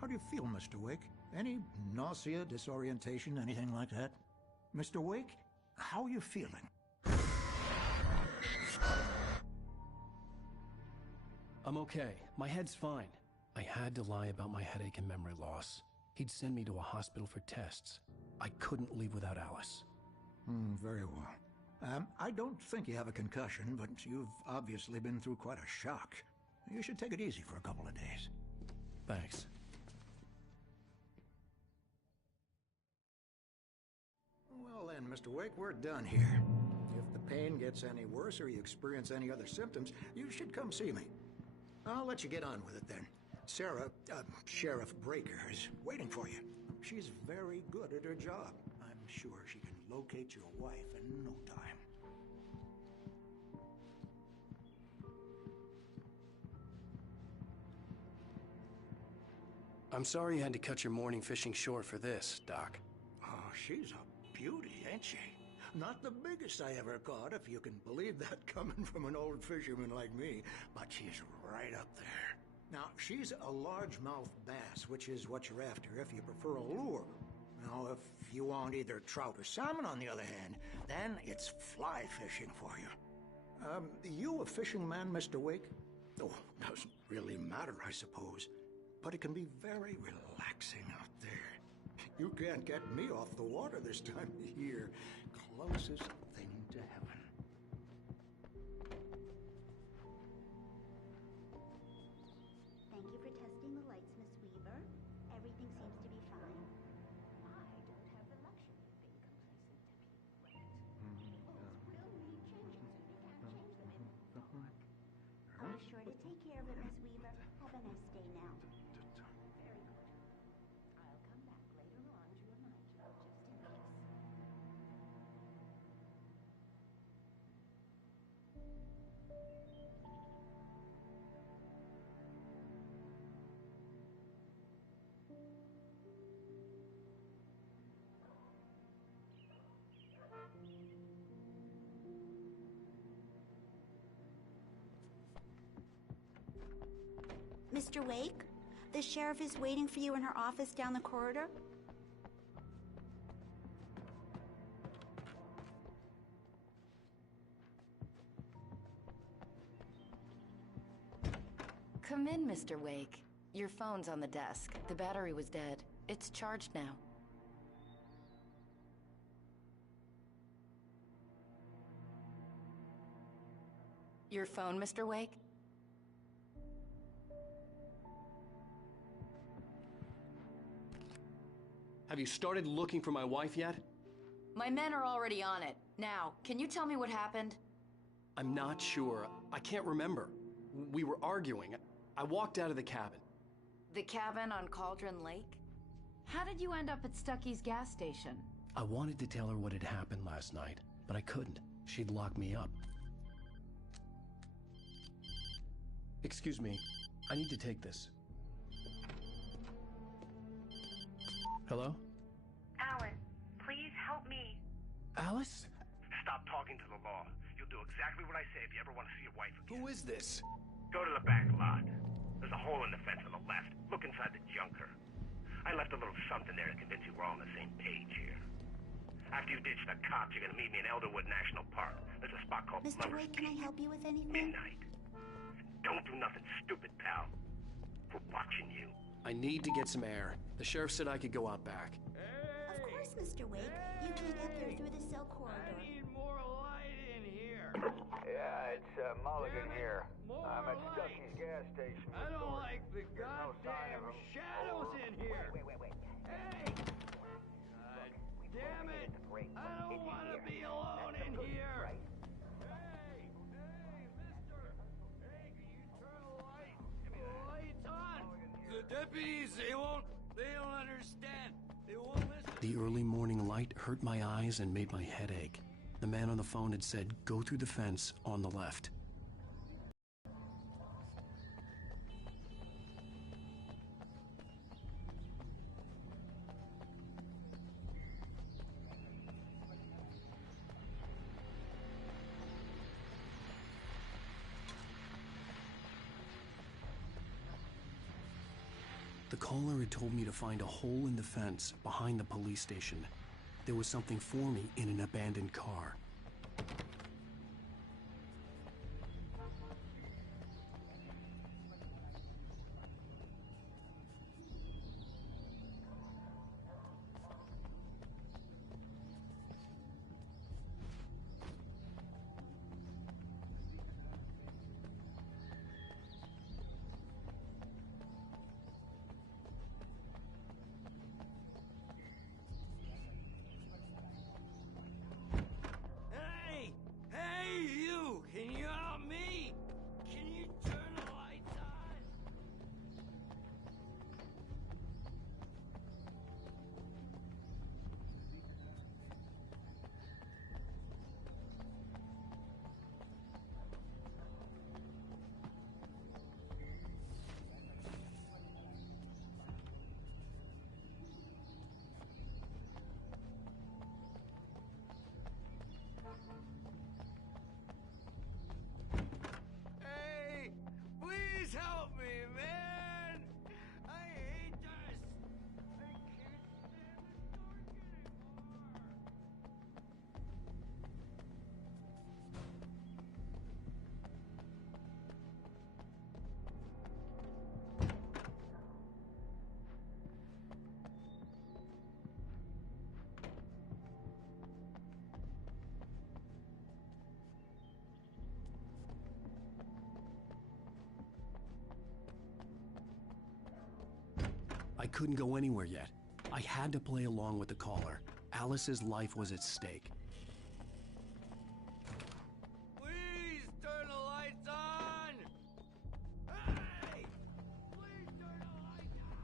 How do you feel, Mr. Wake? Any nausea, disorientation, anything like that? Mr. Wake, how are you feeling? I'm okay. My head's fine. I had to lie about my headache and memory loss. He'd send me to a hospital for tests. I couldn't leave without Alice. Very well. I don't think you have a concussion, but you've obviously been through quite a shock. You should take it easy for a couple of days. Thanks. Well then, Mr. Wake, we're done here. If the pain gets any worse or you experience any other symptoms, you should come see me. I'll let you get on with it then. Sarah, Sheriff Breaker, is waiting for you. She's very good at her job. I'm sure she can locate your wife in no time. I'm sorry you had to cut your morning fishing short for this, Doc. Oh, she's a beauty, ain't she? Not the biggest I ever caught, if you can believe that coming from an old fisherman like me, but she's right up there. Now, she's a largemouth bass, which is what you're after if you prefer a lure. Now, if you want either trout or salmon, on the other hand, then it's fly fishing for you. You a fishing man, Mr. Wake? Oh, doesn't really matter, I suppose. But it can be very relaxing out there. You can't get me off the water this time of year. Closest thing to heaven. Thank you for testing the lights, Miss Weaver. Everything seems to be fine. I don't have the luxury of being complacent, Deputy Wait. Clothes will need changing, so you can't change them in the dark. I'll be sure to take care of it, Miss Weaver. Have a nice day now. Very good. I'll come back later on to remind you, just in case. Mr. Wake, the sheriff is waiting for you in her office down the corridor. Come in, Mr. Wake. Your phone's on the desk. The battery was dead. It's charged now. Your phone, Mr. Wake? Have you started looking for my wife yet? My men are already on it. Now, can you tell me what happened? I'm not sure. I can't remember. We were arguing. I walked out of the cabin. The cabin on Cauldron Lake? How did you end up at Stucky's gas station? I wanted to tell her what had happened last night, but I couldn't. She'd lock me up. Excuse me. I need to take this. Hello? Alan, please help me. Alice? Stop talking to the law. You'll do exactly what I say if you ever want to see your wife again. Who is this? Go to the back lot. There's a hole in the fence on the left. Look inside the junker. I left a little something there to convince you we're all on the same page here. After you ditch the cops, you're gonna meet me in Elderwood National Park. There's a spot called Mr. Lover's Wake, can I Peak. help you with anything? Midnight. Don't do nothing stupid, pal. We're watching you. I need to get some air. The sheriff said I could go out back. Of course, Mr. Wake. You can get there through the cell corridor. I need more light in here. Yeah, it's Mulligan here. More I'm at light. Stucky's gas station. I with don't Thornton. like the There's no sign goddamn of him. shadows in here. Wait. Hey! God damn it! I don't want to be alone in here. Right. Hey, mister! Hey, can you turn the lights on? The deputies, they don't understand. They won't listen. The early morning light hurt my eyes and made my head ache. The man on the phone had said, go through the fence on the left. The caller had told me to find a hole in the fence behind the police station. There was something for me in an abandoned car. Hey! Hey, you! Can you help me? Can you turn the lights on? Hey! Please help me, man! I hate this! I can't stand this dark anymore! I couldn't go anywhere yet. I had to play along with the caller. Alice's life was at stake. Please turn the lights on! Hey! Please turn the lights on!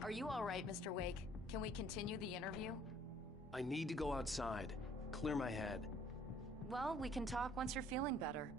Are you all right, Mr. Wake? Can we continue the interview? I need to go outside. Clear my head. Well, we can talk once you're feeling better.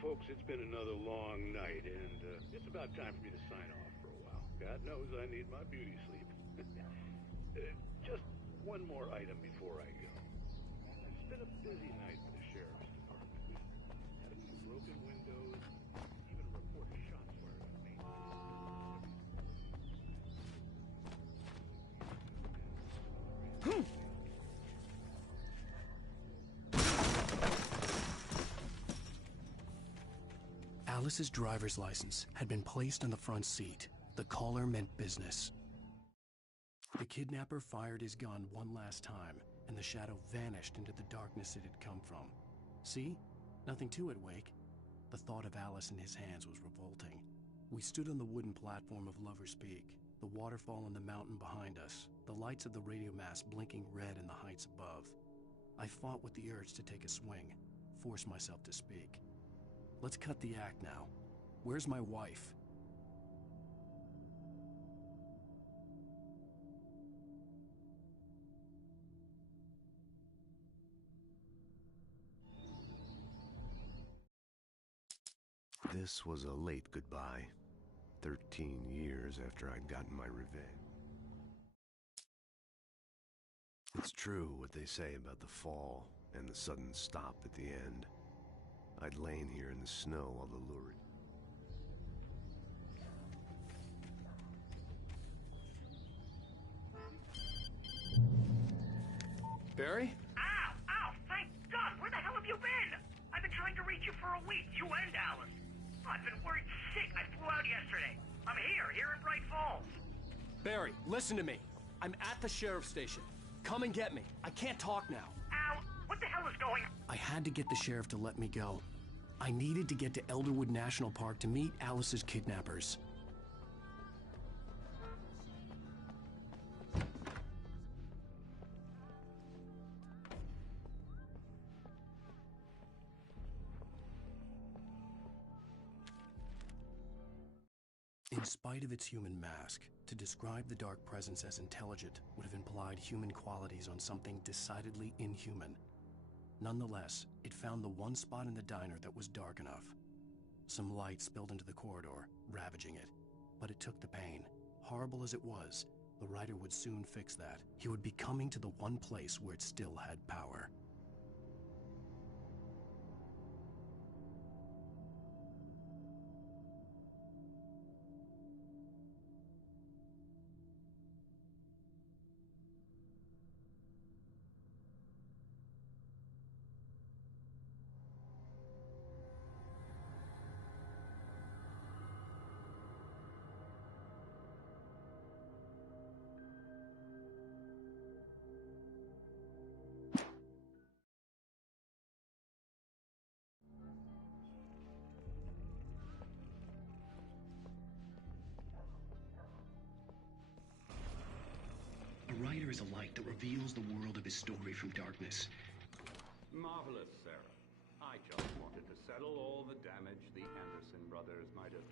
folks, it's been another long night, and it's about time for me to sign off for a while. God knows I need my beauty sleep. Just one more item before I go. It's been a busy night for the sheriff's department. We've had a few broken windows, even a report of shots fired on me. Alice's driver's license had been placed on the front seat. The caller meant business. The kidnapper fired his gun one last time, and the shadow vanished into the darkness it had come from. See? Nothing to it, Wake. The thought of Alice in his hands was revolting. We stood on the wooden platform of Lover's Peak, the waterfall on the mountain behind us, the lights of the radio mast blinking red in the heights above. I fought with the urge to take a swing, force myself to speak. Let's cut the act now. Where's my wife? This was a late goodbye. 13 years after I'd gotten my revenge. It's true what they say about the fall and the sudden stop at the end. I'd lain here in the snow while the lurid... Barry? Ow! Ow! Thank God! Where the hell have you been? I've been trying to reach you for a week, you and Alice. I've been worried sick. I flew out yesterday. I'm here in Bright Falls. Barry, listen to me. I'm at the sheriff's station. Come and get me. I can't talk now. Ow! What the hell is going on? I had to get the sheriff to let me go. I needed to get to Elderwood National Park to meet Alice's kidnappers. In spite of its human mask, to describe the dark presence as intelligent would have implied human qualities on something decidedly inhuman. Nonetheless, it found the one spot in the diner that was dark enough. Some light spilled into the corridor, ravaging it. But it took the pain. Horrible as it was, the writer would soon fix that. He would be coming to the one place where it still had power. A writer is a light that reveals the world of his story from darkness. Marvelous, Sarah. I just wanted to settle all the damage the Anderson brothers might have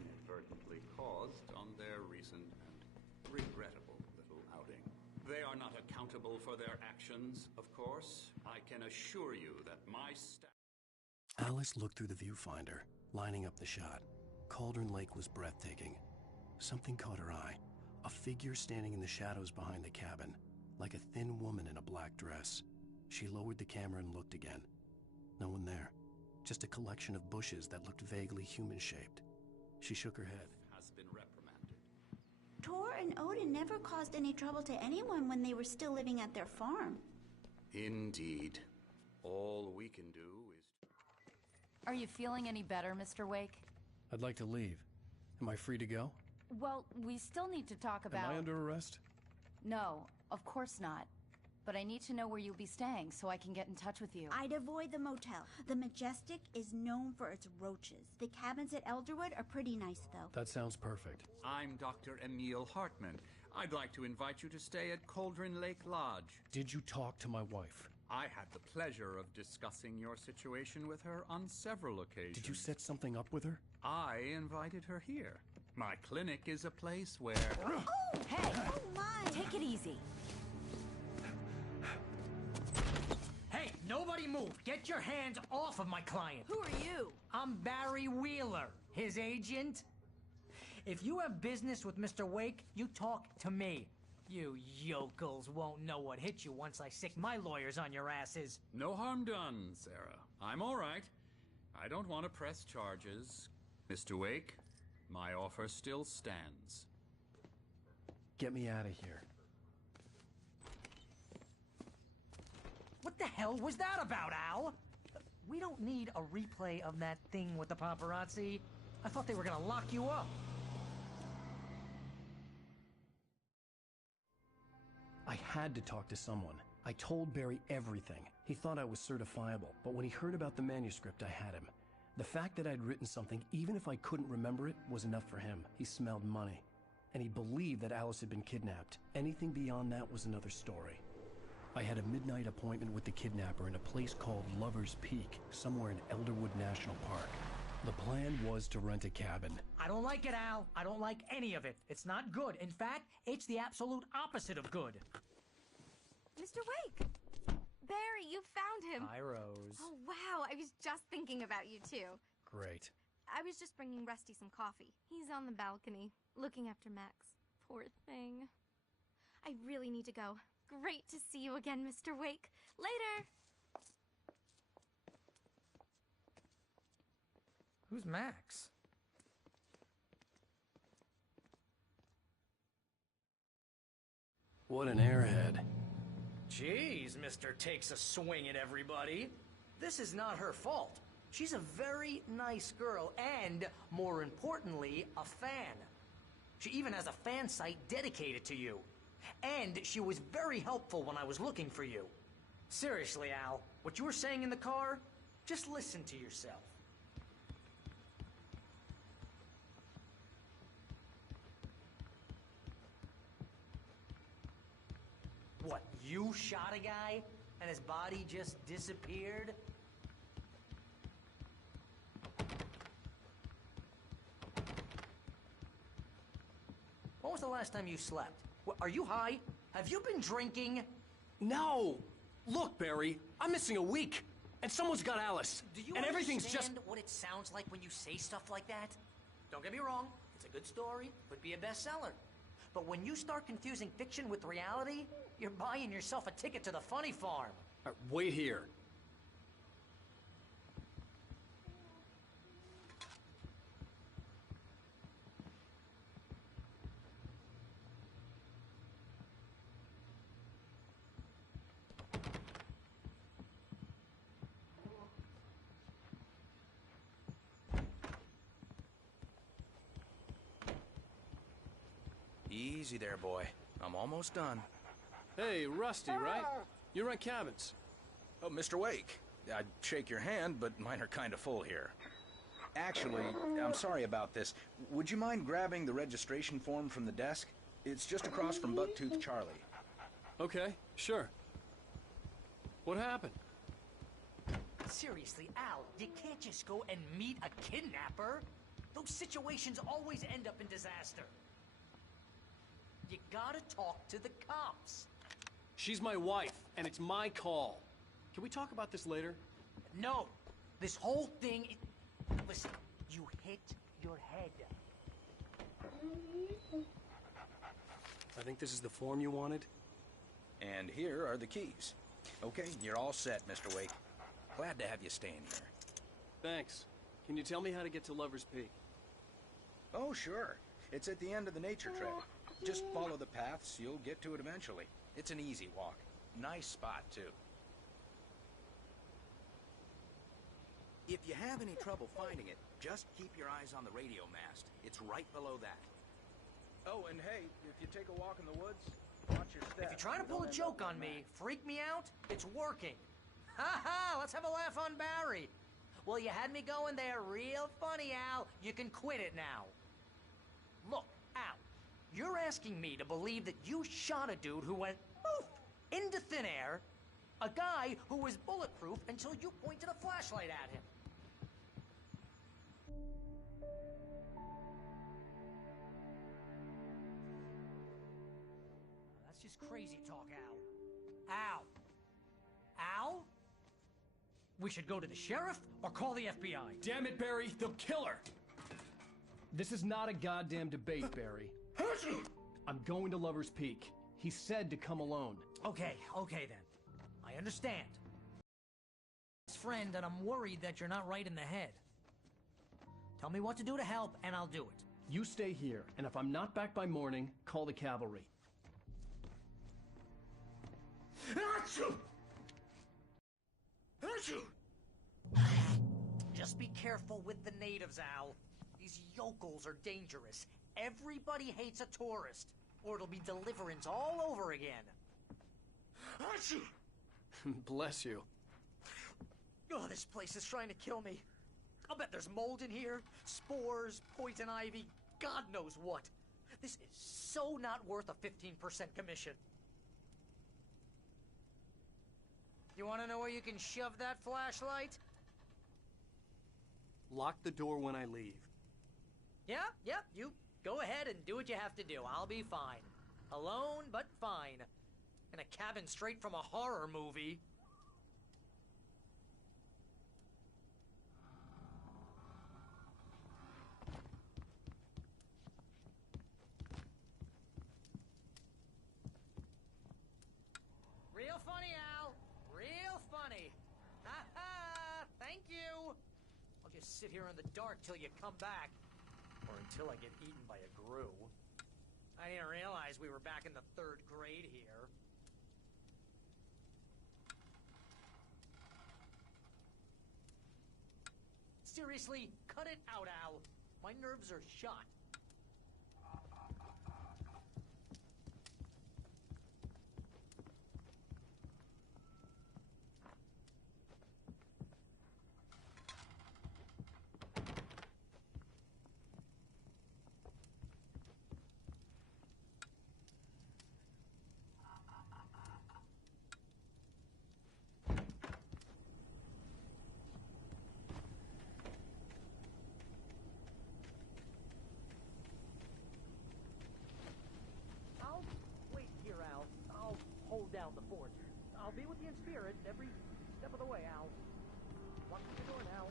inadvertently caused on their recent and regrettable little outing. They are not accountable for their actions, of course. I can assure you that my staff... Alice looked through the viewfinder, lining up the shot. Cauldron Lake was breathtaking. Something caught her eye. A figure standing in the shadows behind the cabin, like a thin woman in a black dress. She lowered the camera and looked again. No one there. Just a collection of bushes that looked vaguely human-shaped. She shook her head. Has been reprimanded. Tor and Odin never caused any trouble to anyone when they were still living at their farm. Indeed. All we can do is... Are you feeling any better, Mr. Wake? I'd like to leave. Am I free to go? Well, we still need to talk about... Am I under arrest? No, of course not. But I need to know where you'll be staying so I can get in touch with you. I'd avoid the motel. The Majestic is known for its roaches. The cabins at Elderwood are pretty nice, though. That sounds perfect. I'm Dr. Emil Hartman. I'd like to invite you to stay at Cauldron Lake Lodge. Did you talk to my wife? I had the pleasure of discussing your situation with her on several occasions. Did you set something up with her? I invited her here. My clinic is a place where... Oh! Hey! Oh, my! Take it easy. Hey! Nobody move. Get your hands off of my client. Who are you? I'm Barry Wheeler, his agent. If you have business with Mr. Wake, you talk to me. You yokels won't know what hit you once I sick my lawyers on your asses. No harm done, Sarah. I'm all right. I don't want to press charges. Mr. Wake, my offer still stands. Get me out of here. What the hell was that about, Al? We don't need a replay of that thing with the paparazzi. I thought they were gonna lock you up. I had to talk to someone. I told Barry everything. He thought I was certifiable, but when he heard about the manuscript, I had him. The fact that I'd written something, even if I couldn't remember it, was enough for him. He smelled money. And he believed that Alice had been kidnapped. Anything beyond that was another story. I had a midnight appointment with the kidnapper in a place called Lover's Peak, somewhere in Elderwood National Park. The plan was to rent a cabin. I don't like it, Al. I don't like any of it. It's not good. In fact, it's the absolute opposite of good. Mr. Wake! Barry, you found him! Hi, Rose. Oh, wow. I was just thinking about you, too. Great. I was just bringing Rusty some coffee. He's on the balcony, looking after Max. Poor thing. I really need to go. Great to see you again, Mr. Wake. Later! Who's Max? What an airhead. Jeez, Mr. Takes a swing at everybody. This is not her fault. She's a very nice girl and, more importantly, a fan. She even has a fan site dedicated to you. And she was very helpful when I was looking for you. Seriously, Al, what you were saying in the car, just listen to yourself. What, you shot a guy and his body just disappeared? When was the last time you slept? What, are you high? Have you been drinking? No! Look, Barry, I'm missing a week, and someone's got Alice. Do you and everything's just... understand what it sounds like when you say stuff like that? Don't get me wrong, it's a good story, could be a bestseller. But when you start confusing fiction with reality, you're buying yourself a ticket to the funny farm. Wait here. Easy there, boy. I'm almost done. Hey, Rusty, right? You rent cabins. Oh, Mr. Wake. I'd shake your hand, but mine are kind of full here. Actually, I'm sorry about this. Would you mind grabbing the registration form from the desk? It's just across from Bucktooth Charlie. Okay, sure. What happened? Seriously, Al, you can't just go and meet a kidnapper. Those situations always end up in disaster. You gotta talk to the cops. She's my wife, and it's my call. Can we talk about this later? No. This whole thing... Listen, you hit your head. I think this is the form you wanted. And here are the keys. Okay, you're all set, Mr. Wake. Glad to have you staying here. Thanks. Can you tell me how to get to Lover's Peak? Oh, sure. It's at the end of the nature trail. Just follow the paths, you'll get to it eventually. It's an easy walk. Nice spot, too. If you have any trouble finding it, just keep your eyes on the radio mast. It's right below that. Oh, and hey, if you take a walk in the woods, watch your steps. If you're trying to pull a joke on me, freak me out, it's working. Ha ha, let's have a laugh on Barry. Well, you had me going there real funny, Al. You can quit it now. Look, Al, you're asking me to believe that you shot a dude who went poof into thin air, a guy who was bulletproof until you pointed a flashlight at him. That's just crazy talk, Al. Al? Al? We should go to the sheriff or call the FBI. Damn it, Barry, they'll kill her! This is not a goddamn debate, Barry. I'm going to Lover's Peak. He said to come alone. Okay then. I understand. Friend, and I'm worried that you're not right in the head. Tell me what to do to help, and I'll do it. You stay here, and if I'm not back by morning, call the cavalry. Achoo! Just be careful with the natives, Al. These yokels are dangerous. Everybody hates a tourist, or it'll be Deliverance all over again. Achoo! Bless you. Oh, this place is trying to kill me. I'll bet there's mold in here, spores, poison ivy, God knows what. This is so not worth a 15% commission. You want to know where you can shove that flashlight? Lock the door when I leave. Yep, you go ahead and do what you have to do. I'll be fine. Alone, but fine. In a cabin straight from a horror movie. Real funny, Al. Real funny. Ha ha! Thank you. I'll just sit here in the dark till you come back. Or until I get eaten by a grue. I didn't realize we were back in the 3rd grade here. Seriously, cut it out, Al. My nerves are shot. Hold down the fort. I'll be with you in spirit every step of the way, Al. Watch what you're doing, Al.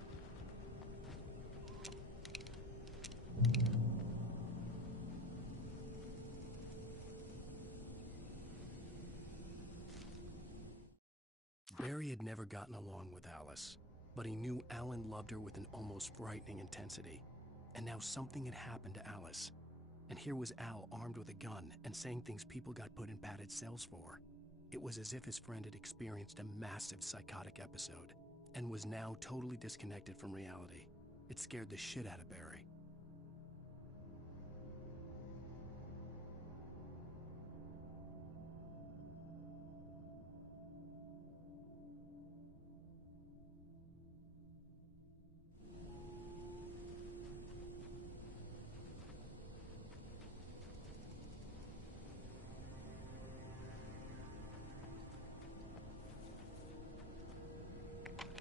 Barry had never gotten along with Alice, but he knew Alan loved her with an almost frightening intensity. And now something had happened to Alice. And here was Al armed with a gun and saying things people got put in padded cells for. It was as if his friend had experienced a massive psychotic episode and was now totally disconnected from reality. It scared the shit out of Barry.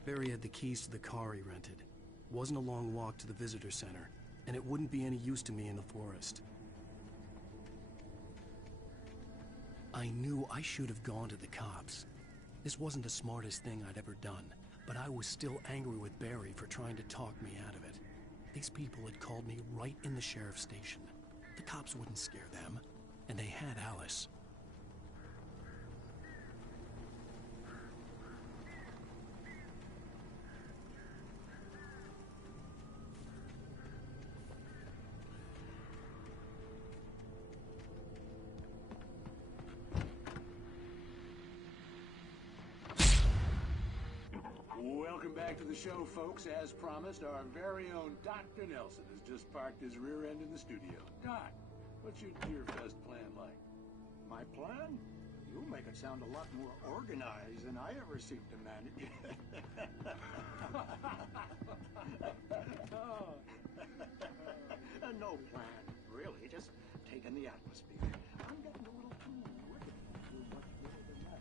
Barry had the keys to the car he rented. Wasn't a long walk to the visitor center, and it wouldn't be any use to me in the forest. I knew I should have gone to the cops. This wasn't the smartest thing I'd ever done, but I was still angry with Barry for trying to talk me out of it. These people had called me right in the sheriff's station. The cops wouldn't scare them, and they had Alice. Welcome back to the show, folks. As promised, our very own Dr. Nelson has just parked his rear end in the studio. Doc, what's your Deer Fest plan like? My plan? You make it sound a lot more organized than I ever seem to manage. No plan, really. Just taking the atmosphere. I'm getting a little too wicked to do much more than that.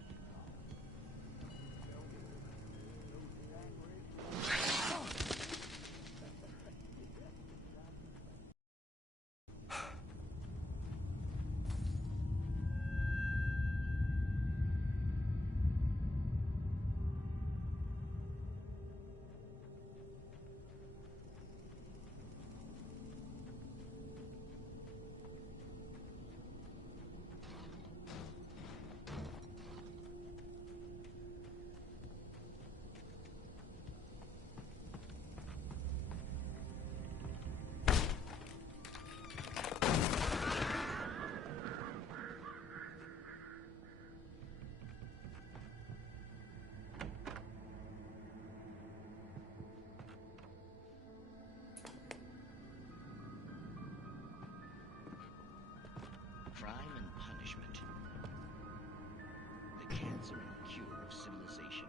answer and cure of civilization.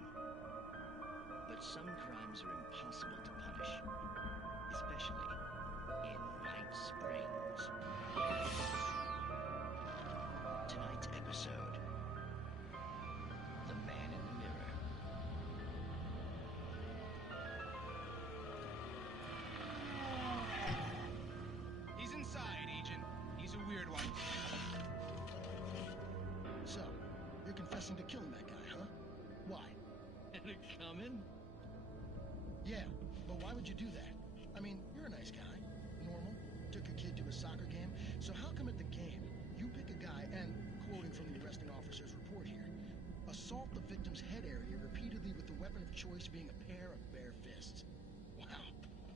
But some crimes are impossible to punish, especially in Night Springs. Tonight's episode, The Man in the Mirror. He's inside, Agent. He's a weird one. So, you're confessing to killing that guy, huh? Why? Had it coming? Yeah, but why would you do that? I mean, you're a nice guy. Normal. Took a kid to a soccer game. So how come at the game, you pick a guy and, quoting from the arresting officer's report here, assault the victim's head area repeatedly with the weapon of choice being a pair of bare fists? Wow,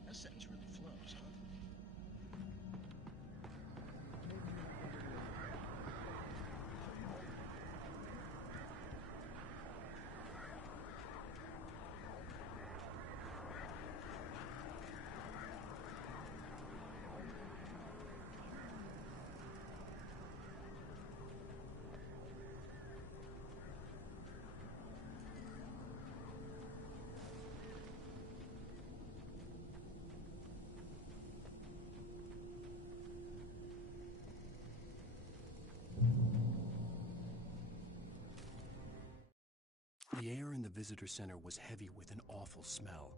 that sentence really flows, huh? The air in the visitor center was heavy with an awful smell,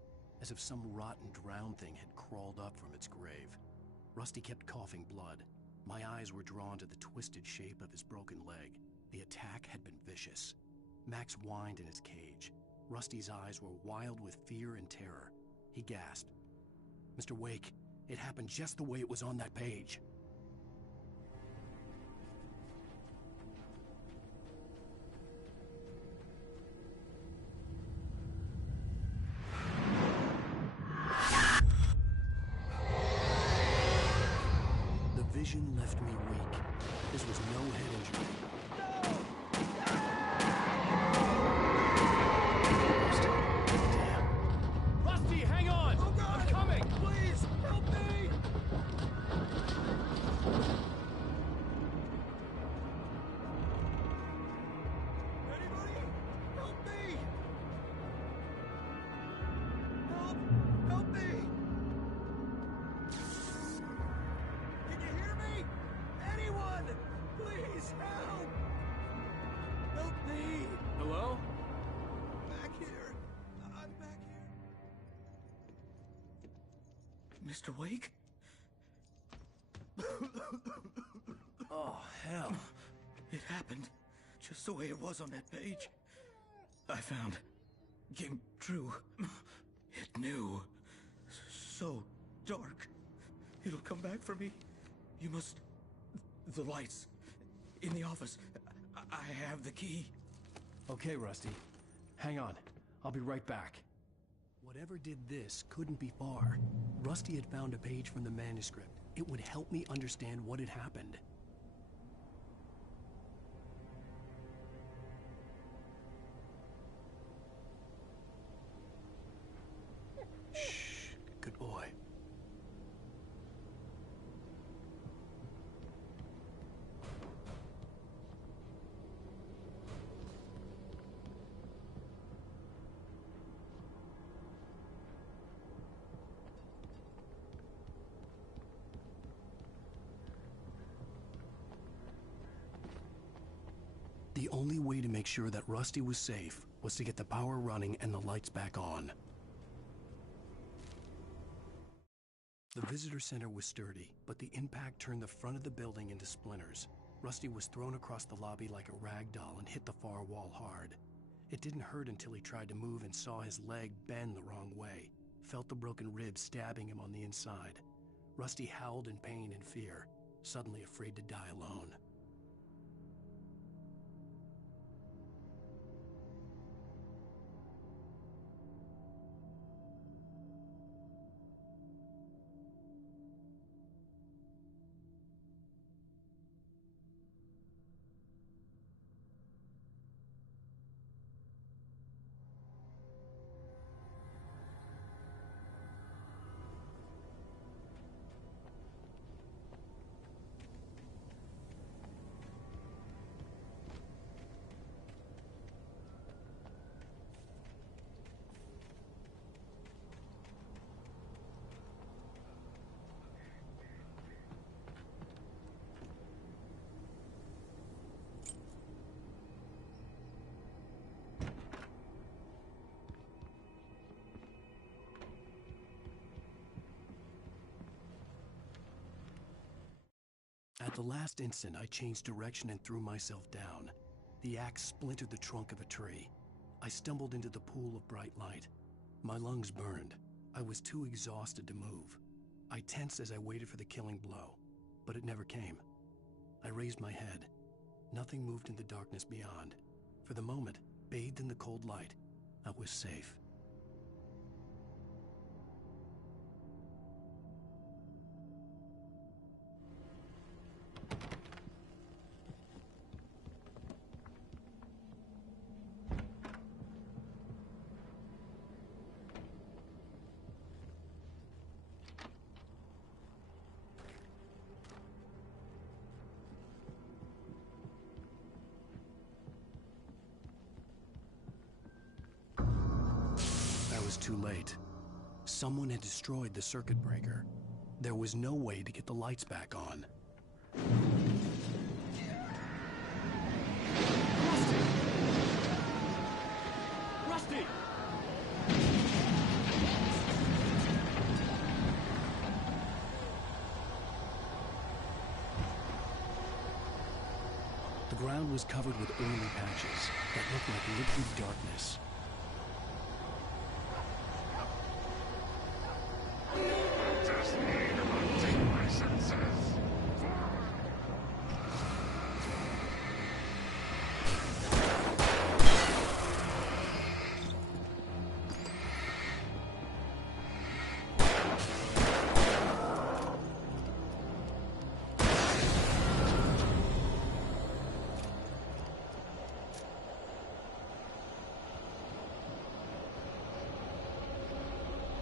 as if some rotten drowned thing had crawled up from its grave. Rusty kept coughing blood. My eyes were drawn to the twisted shape of his broken leg. The attack had been vicious. Max whined in his cage. Rusty's eyes were wild with fear and terror. He gasped. "Mr. Wake, it happened just the way it was on that page." The vision left me weak. This was no head injury. Rusty, hang on! Oh God! I'm coming! Please, help me! Anybody? Help me! Help me! Can you hear me? Anyone! Please, help! Help me! Hello? Back here. I'm back here. Mr. Wake? Oh, hell. It happened just the way it was on that page. I found. Came true. It knew. So dark. It'll come back for me. You must... The lights. In the office. I have the key. Okay, Rusty. Hang on. I'll be right back. Whatever did this couldn't be far. Rusty had found a page from the manuscript. It would help me understand what had happened. Shh. Good boy. The only way to make sure that Rusty was safe was to get the power running and the lights back on. The visitor center was sturdy, but the impact turned the front of the building into splinters. Rusty was thrown across the lobby like a rag doll and hit the far wall hard. It didn't hurt until he tried to move and saw his leg bend the wrong way, felt the broken ribs stabbing him on the inside. Rusty howled in pain and fear, suddenly afraid to die alone. the last instant, I changed direction and threw myself down. The axe splintered the trunk of a tree. I stumbled into the pool of bright light. My lungs burned. I was too exhausted to move. I tensed as I waited for the killing blow, but it never came. I raised my head. Nothing moved in the darkness beyond. For the moment, bathed in the cold light, I was safe. Too late. Someone had destroyed the circuit breaker. There was no way to get the lights back on. Rusty! The ground was covered with oily patches that looked like liquid darkness.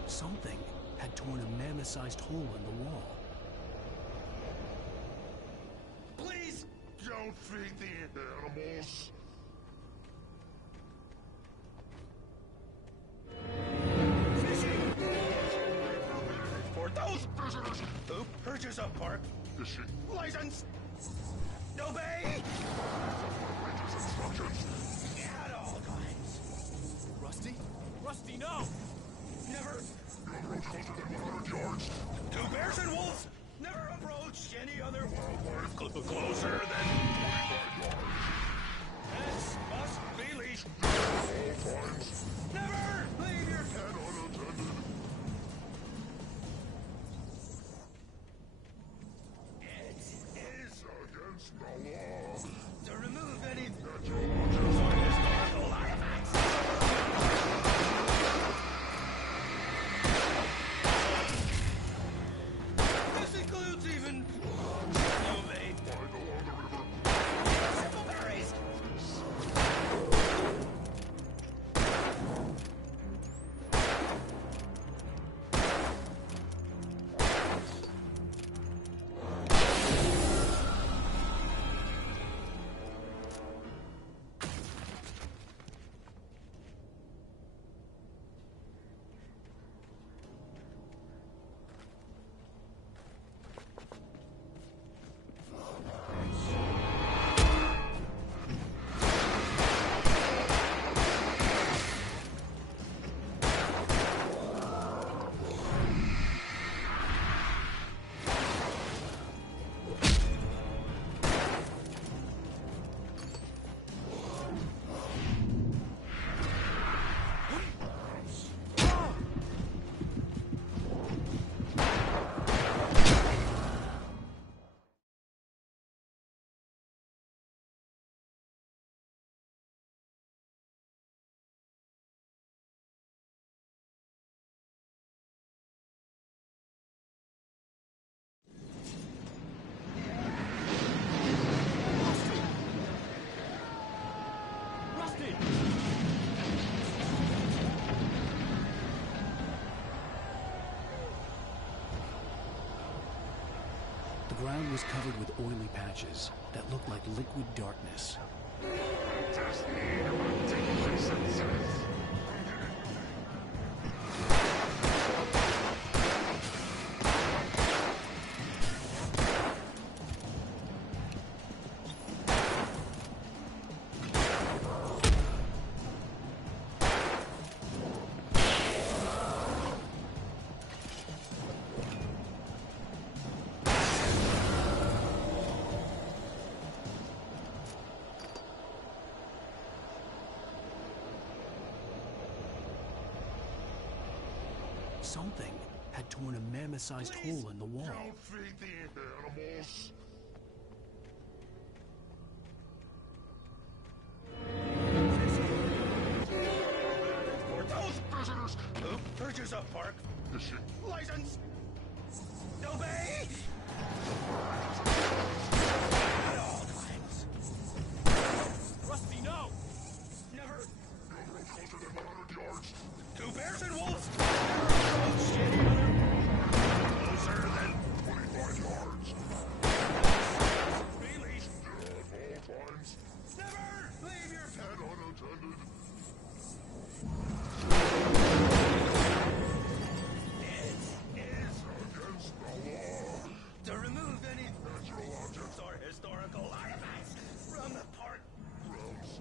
Something had torn a mammoth-sized hole in the wall. Please don't feed the animals. Fishing! For those visitors who purchase a park fishing license, obey instructions at all times. Rusty? Rusty, no! Never approach closer than 100 yards. To bears and wolves, never approach any other wildlife closer than 25 yards. Pets must be leashed. At all times. Never leave your pet unattended. It is against the law to remove any natural objects or historical artifacts. This includes even snow made along the river. simple berries. The ground was covered with oily patches that looked like liquid darkness. Just need hunting licenses. Something had torn a mammoth-sized hole in the wall. Don't feed the animals. For those prisoners! Purchase up, Park. License! Obey! At all times. Rusty, no! Never. You're no closer than 100 yards. 2 bears and wolves! Never approached any other. Closer than 25 yards. Really? At all times. Never leave your Head unattended. It is Against the law. to remove any Natural objects. or historical artifacts from the park Grounds.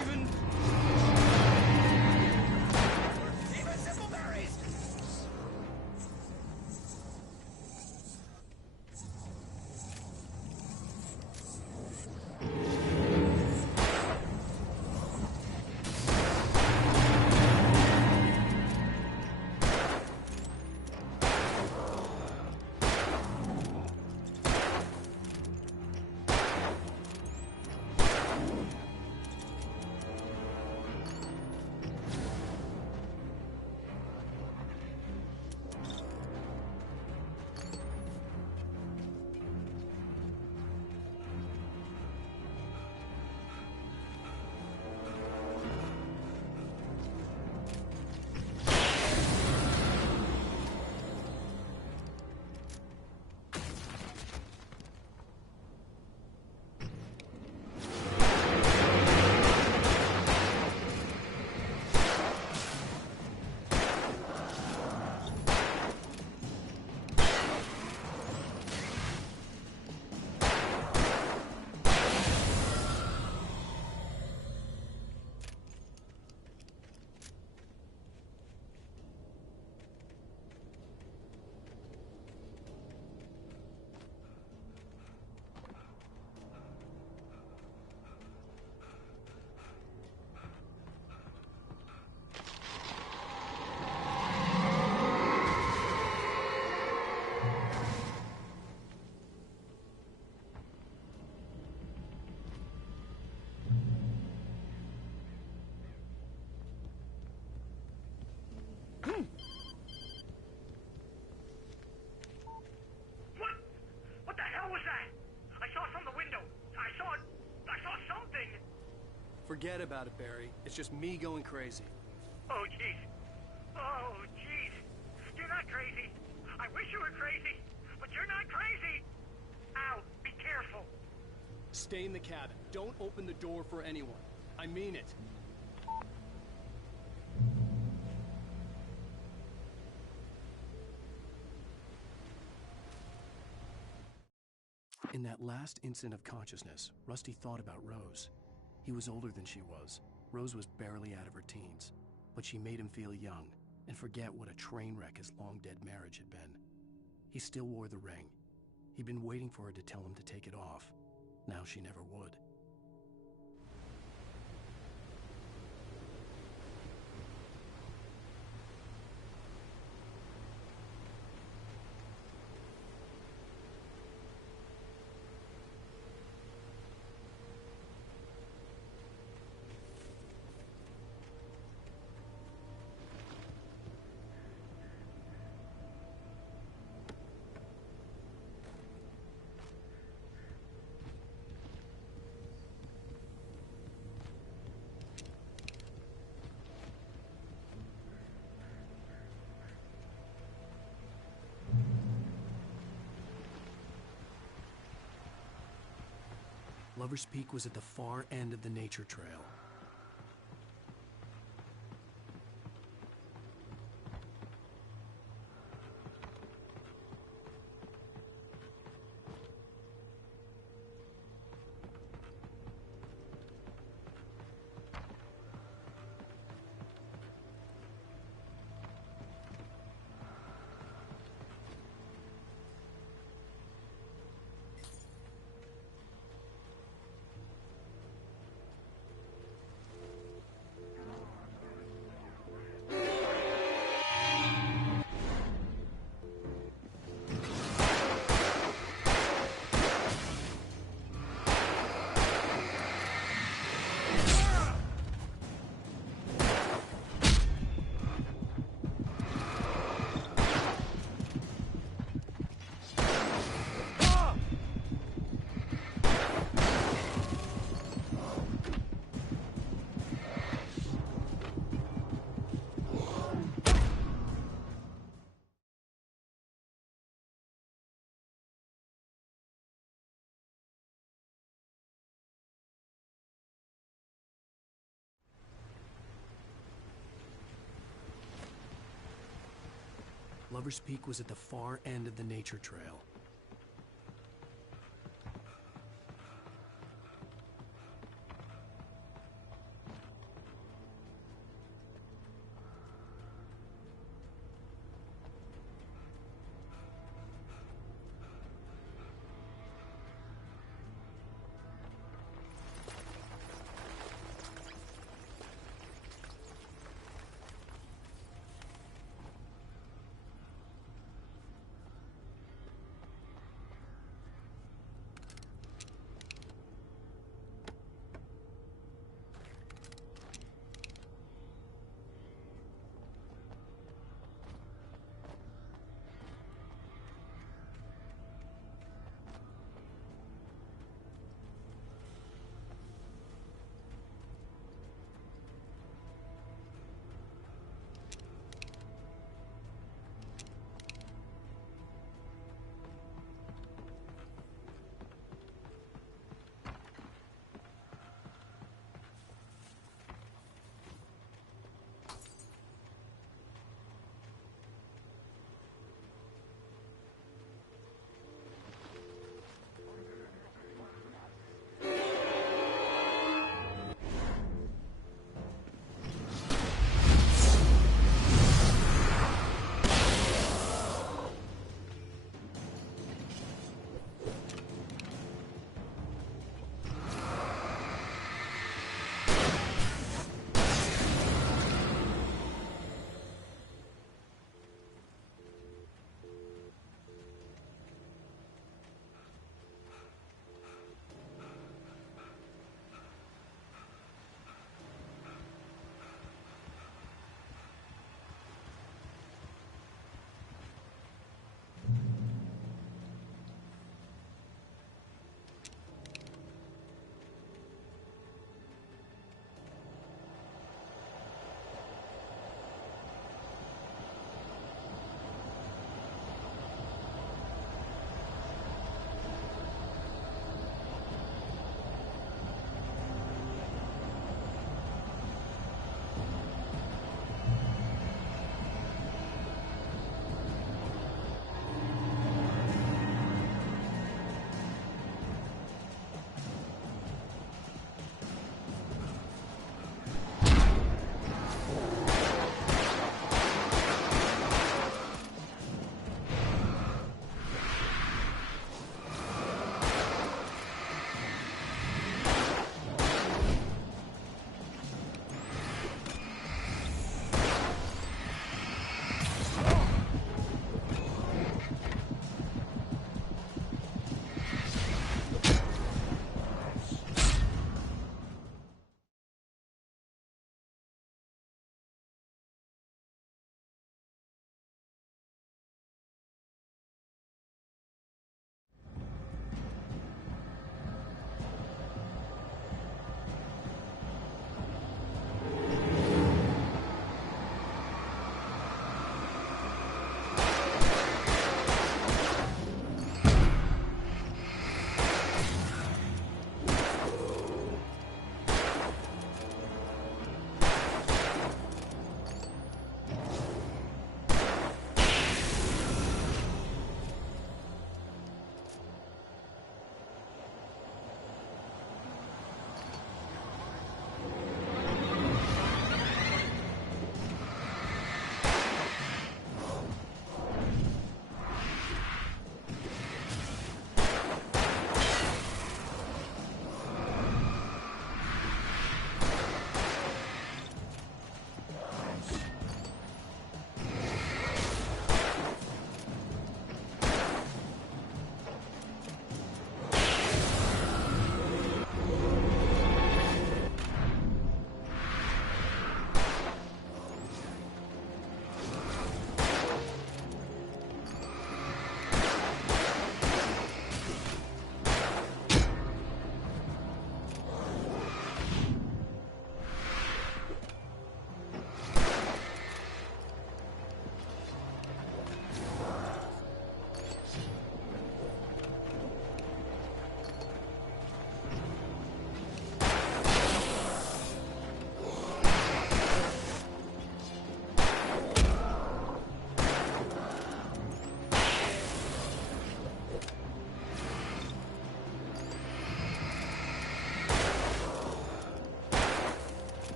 Even simple berries! What the hell was that? I saw from the window. I saw something. Forget about it, Barry. It's just me going crazy. Oh, jeez. Oh, jeez. You're not crazy. I wish you were crazy, but you're not crazy. Al, be careful. Stay in the cabin. Don't open the door for anyone. I mean it. In that last instant of consciousness, Rusty thought about Rose. He was older than she was. Rose was barely out of her teens, but she made him feel young and forget what a train wreck his long-dead marriage had been. He still wore the ring. He'd been waiting for her to tell him to take it off. Now she never would. Lover's Peak was at the far end of the nature trail. Lover's Peak was at the far end of the nature trail.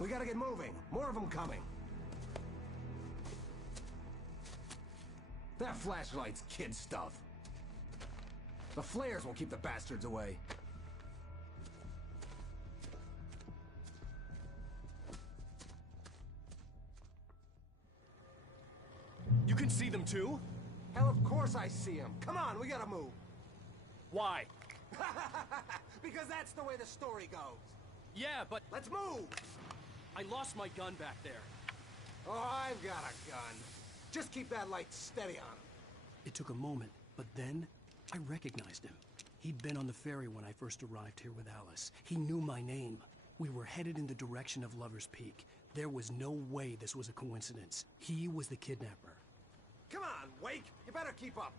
We gotta get moving. More of them coming. That flashlight's kid stuff. The flares will keep the bastards away. You can see them too? Hell, of course I see them. Come on, we gotta move. Why? Because that's the way the story goes. Yeah, but... Let's move! I lost my gun back there. Oh, I've got a gun. Just keep that light steady on him. It took a moment, but then I recognized him. He'd been on the ferry when I first arrived here with Alice. He knew my name. We were headed in the direction of Lover's Peak. There was no way this was a coincidence. He was the kidnapper. Come on, Wake! You better keep up.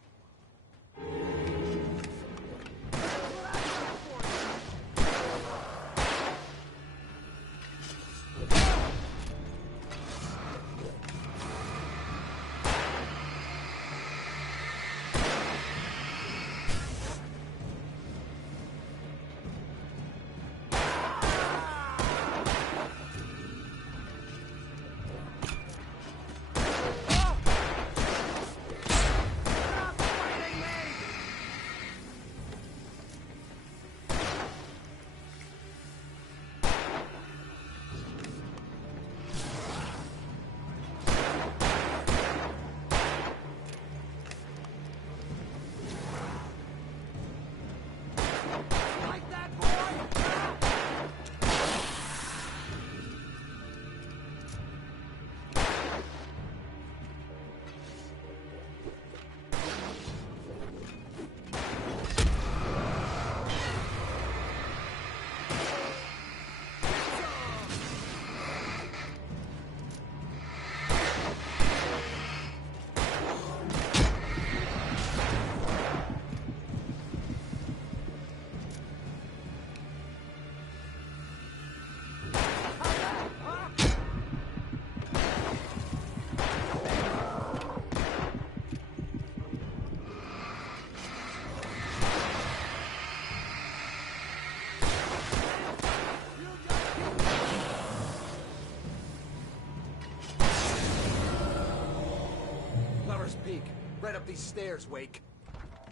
Peak. Right up these stairs, Wake.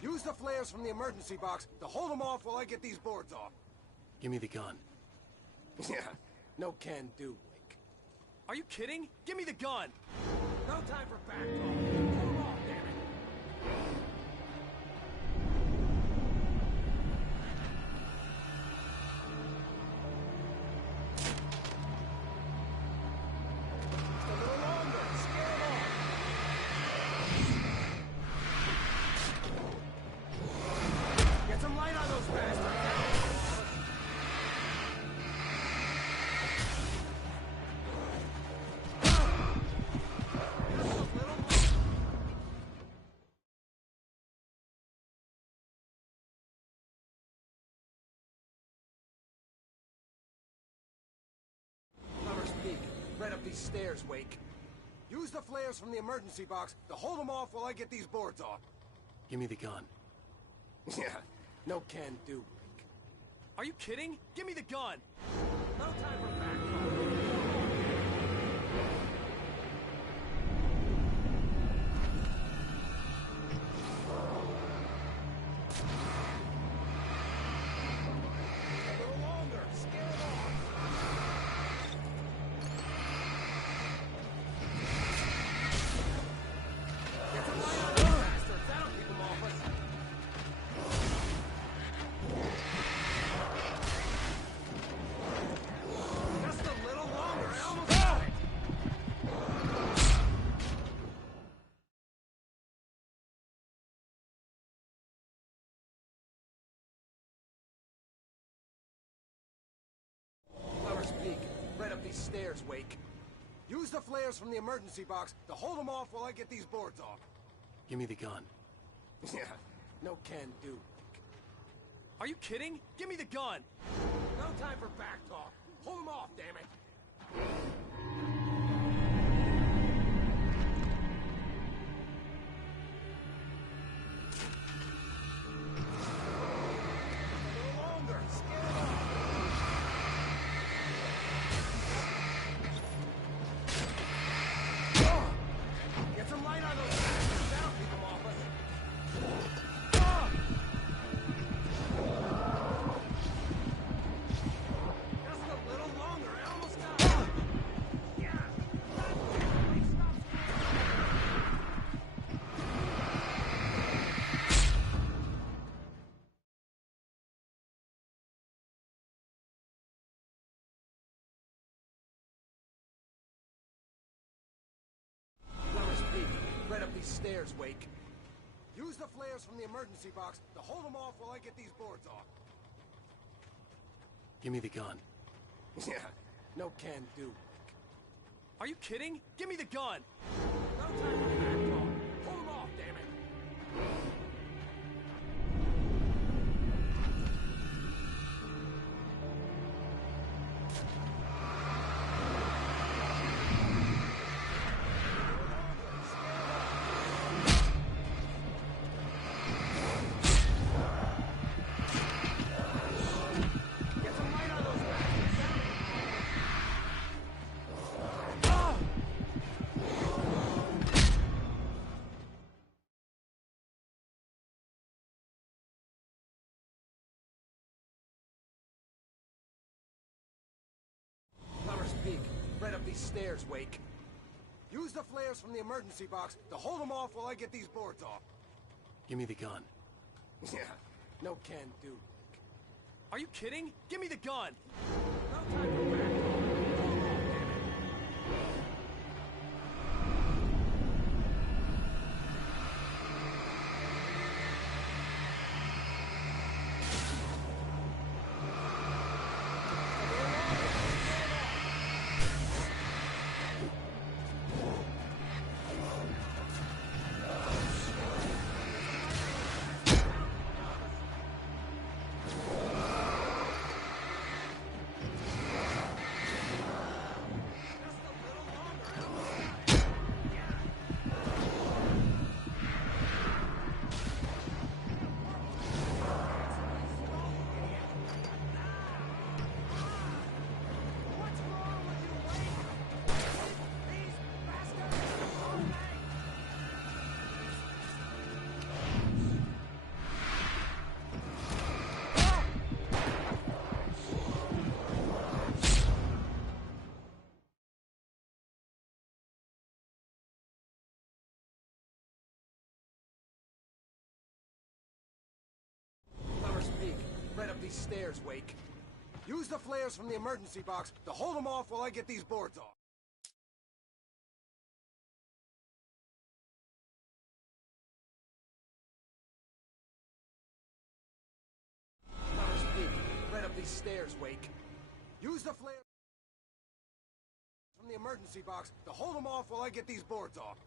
Use the flares from the emergency box to hold them off while I get these boards off. Give me the gun. Yeah, no can do, Wake. Are you kidding? Give me the gun! No time for back talk. Pull them off, damn it. Right up these stairs, Wake. Use the flares from the emergency box to hold them off while I get these boards off. Give me the gun. Yeah, no can do, Wake. Are you kidding? Give me the gun! No time for back talk. Stairs, Wake. Use the flares from the emergency box to hold them off while I get these boards off. Give me the gun. Yeah, no can do, Wake. Are you kidding? Give me the gun! No time for back talk. Hold them off, damn it. A little longer. Scare them off. these stairs, Wake. Use the flares from the emergency box to hold them off while I get these boards off. Give me the gun. Yeah, no can do. Are you kidding? Give me the gun! No time for back talk. Pull them off, damn it! Peak. Right up these stairs, Wake. Use the flares from the emergency box to hold them off while I get these boards off. Give me the gun. Yeah, no can do. Are you kidding? Give me the gun! No time for back talk. Pull them off, damn it! Peak. Right up these stairs, Wake. Use the flares from the emergency box to hold them off while I get these boards off. Peak. Right up these stairs, Wake. Use the flares from the emergency box to hold them off while I get these boards off.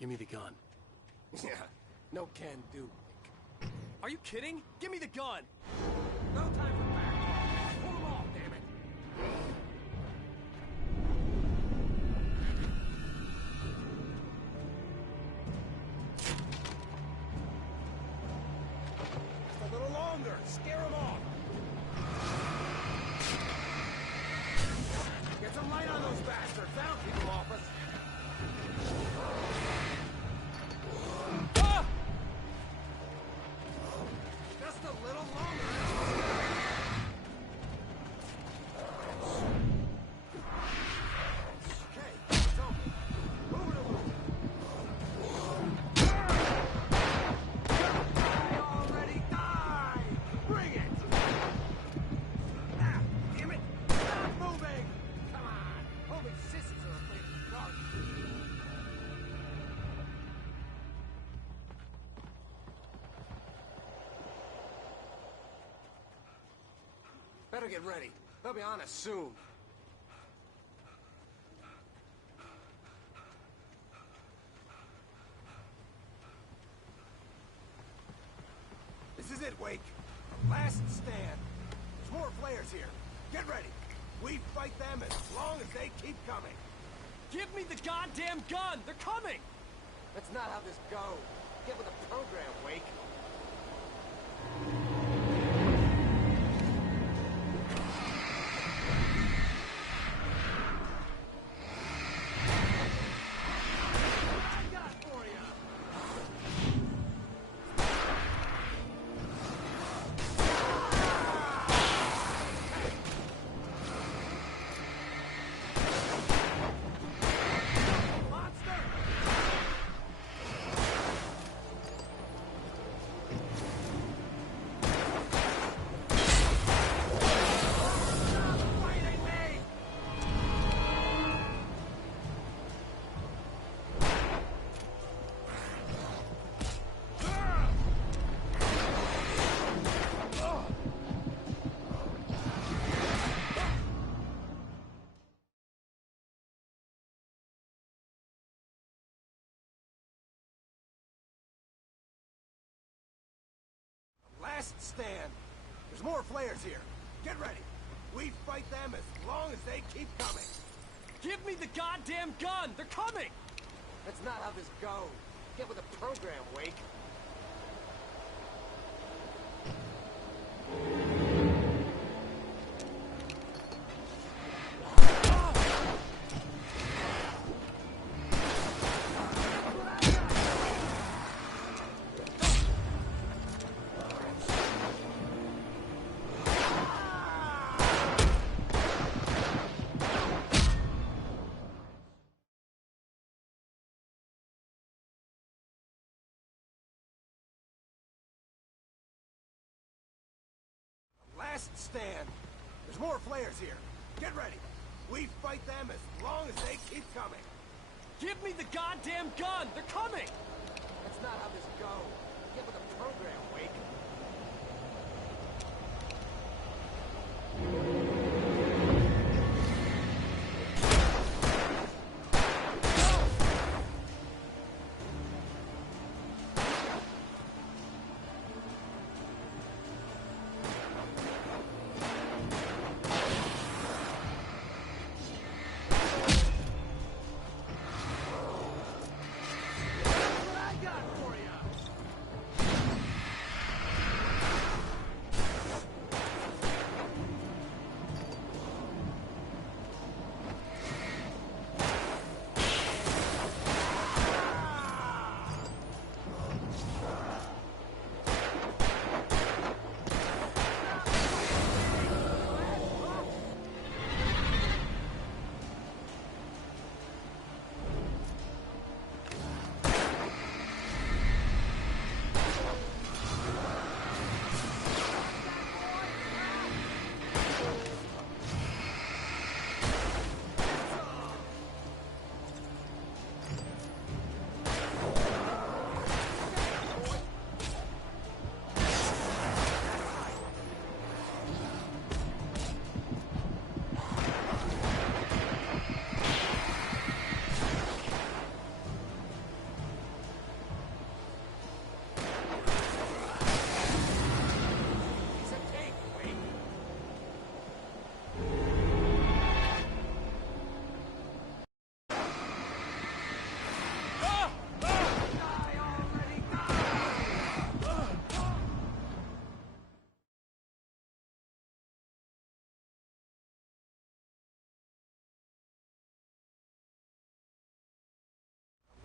Give me the gun. Yeah, no can do. Are you kidding? Give me the gun! No time for back talk. Pull them off, damn it! Just a little longer. Scare them off. Get some light on those bastards. That'll keep them off us. Just a little longer. Okay, it's open. Move it along. Die already, die! Bring it! Ah, damn it! Stop moving! Come on! Only sissies are afraid of the dark. Better get ready. They'll be on us soon. This is it, Wake. Last stand. There's more flares here. Get ready. We fight them as long as they keep coming. Give me the goddamn gun! They're coming! That's not how this goes. Get with the program, Wake. Last stand. There's more flares here. Get ready. We fight them as long as they keep coming. Give me the goddamn gun! They're coming! That's not how this goes. Get with the program, Wake. Last stand. There's more flares here. Get ready. We fight them as long as they keep coming. Give me the goddamn gun! They're coming! That's not how this goes. Get with the program, Wake.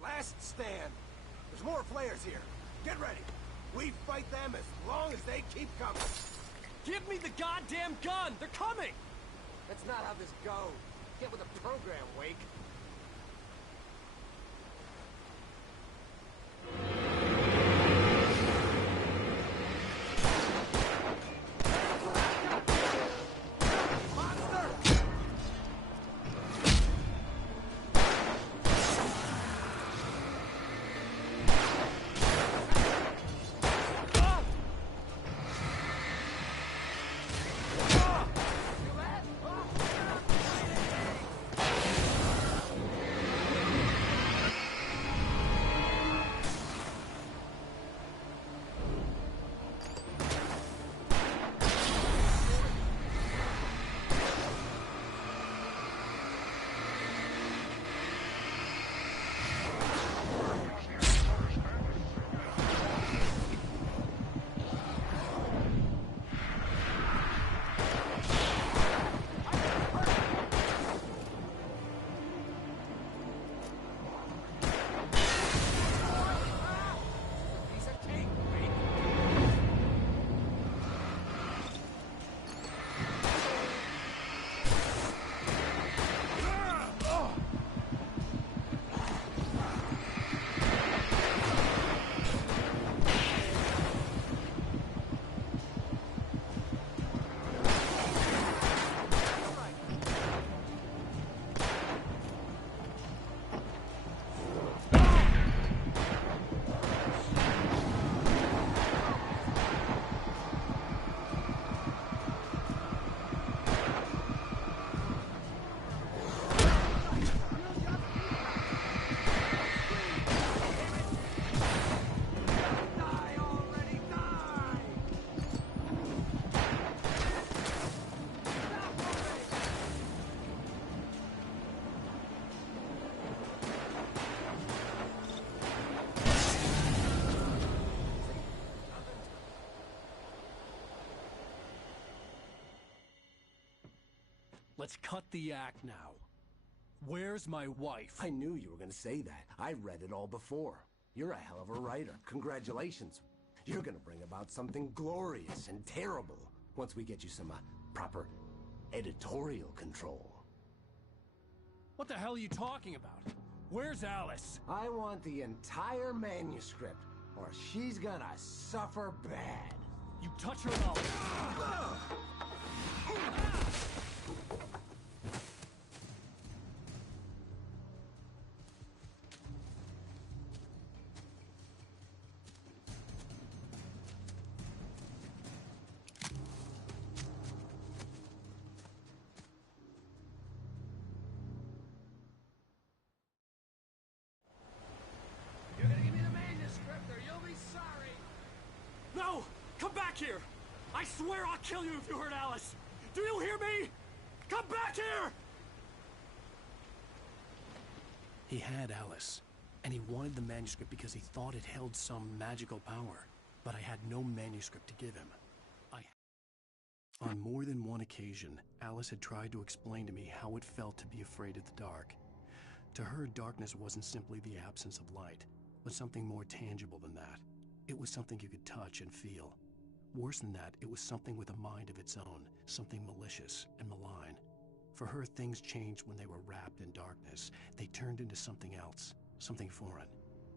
Last stand. There's more flares here. Get ready. We fight them as long as they keep coming. Give me the goddamn gun! They're coming! That's not how this goes. Get with the program, Wake. Let's cut the act now. Where's my wife? I knew you were gonna say that. I read it all before. You're a hell of a writer. Congratulations. You're gonna bring about something glorious and terrible once we get you some proper editorial control. What the hell are you talking about? Where's Alice? I want the entire manuscript, or she's gonna suffer bad. You touch her and I'll... You're gonna give me the manuscript or you'll be sorry. No! Come back here! I swear I'll kill you if you hurt Alice! Do you hear me? Come back here! He had Alice, and he wanted the manuscript because he thought it held some magical power. But I had no manuscript to give him. On more than one occasion, Alice had tried to explain to me how it felt to be afraid of the dark. To her, darkness wasn't simply the absence of light, but something more tangible than that. It was something you could touch and feel. Worse than that, it was something with a mind of its own, something malicious and malign. For her, things changed when they were wrapped in darkness. They turned into something else, something foreign.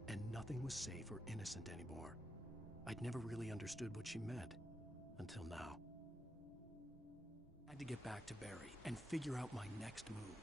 And nothing was safe or innocent anymore. I'd never really understood what she meant, until now. I had to get back to Barry and figure out my next move.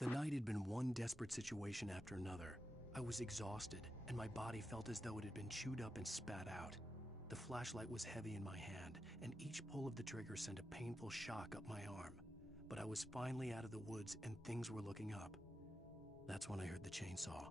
The night had been one desperate situation after another. I was exhausted, and my body felt as though it had been chewed up and spat out. The flashlight was heavy in my hand, and each pull of the trigger sent a painful shock up my arm. But I was finally out of the woods, and things were looking up. That's when I heard the chainsaw.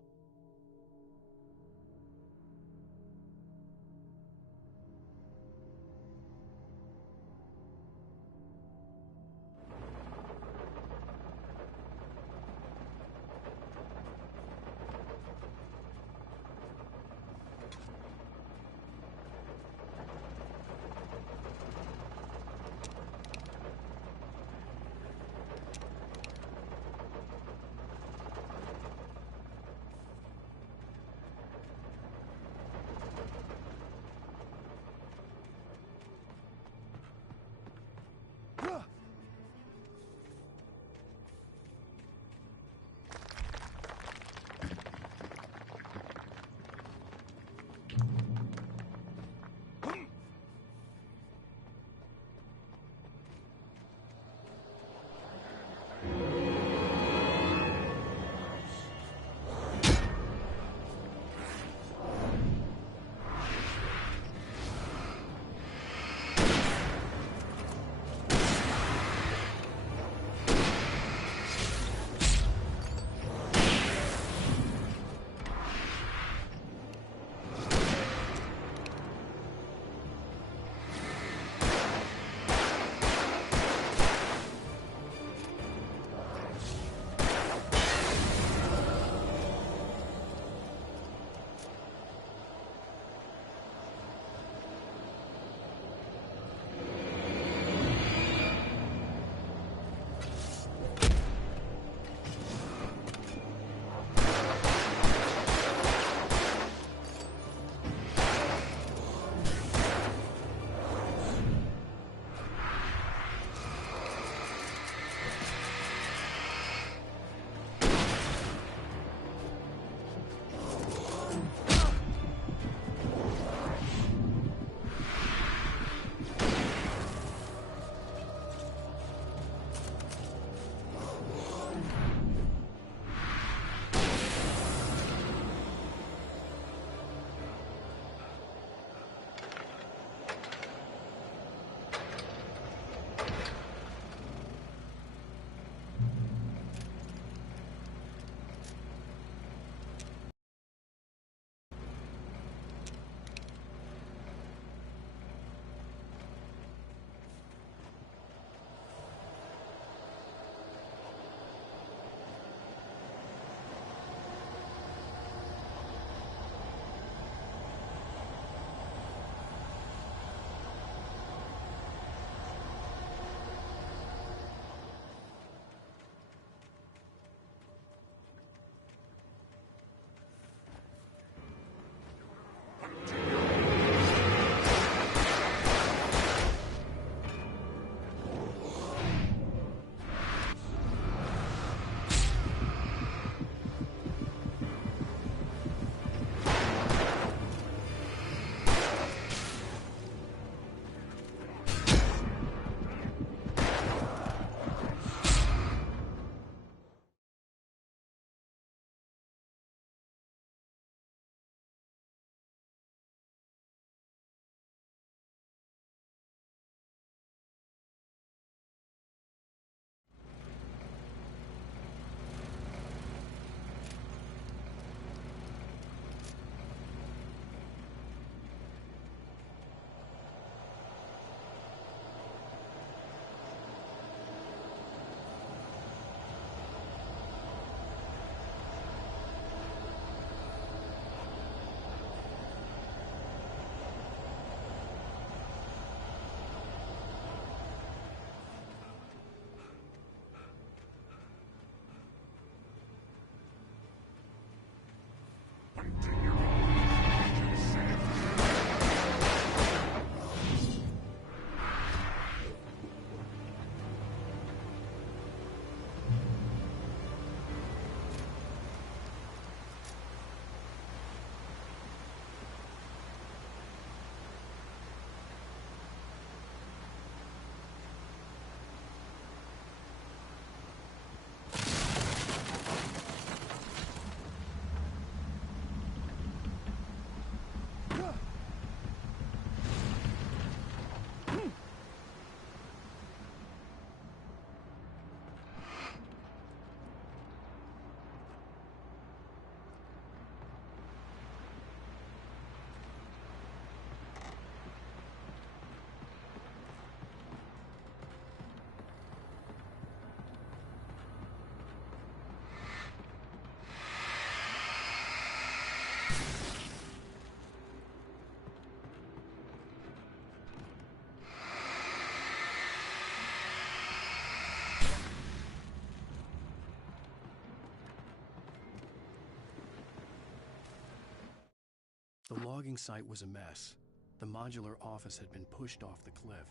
The logging site was a mess. The modular office had been pushed off the cliff.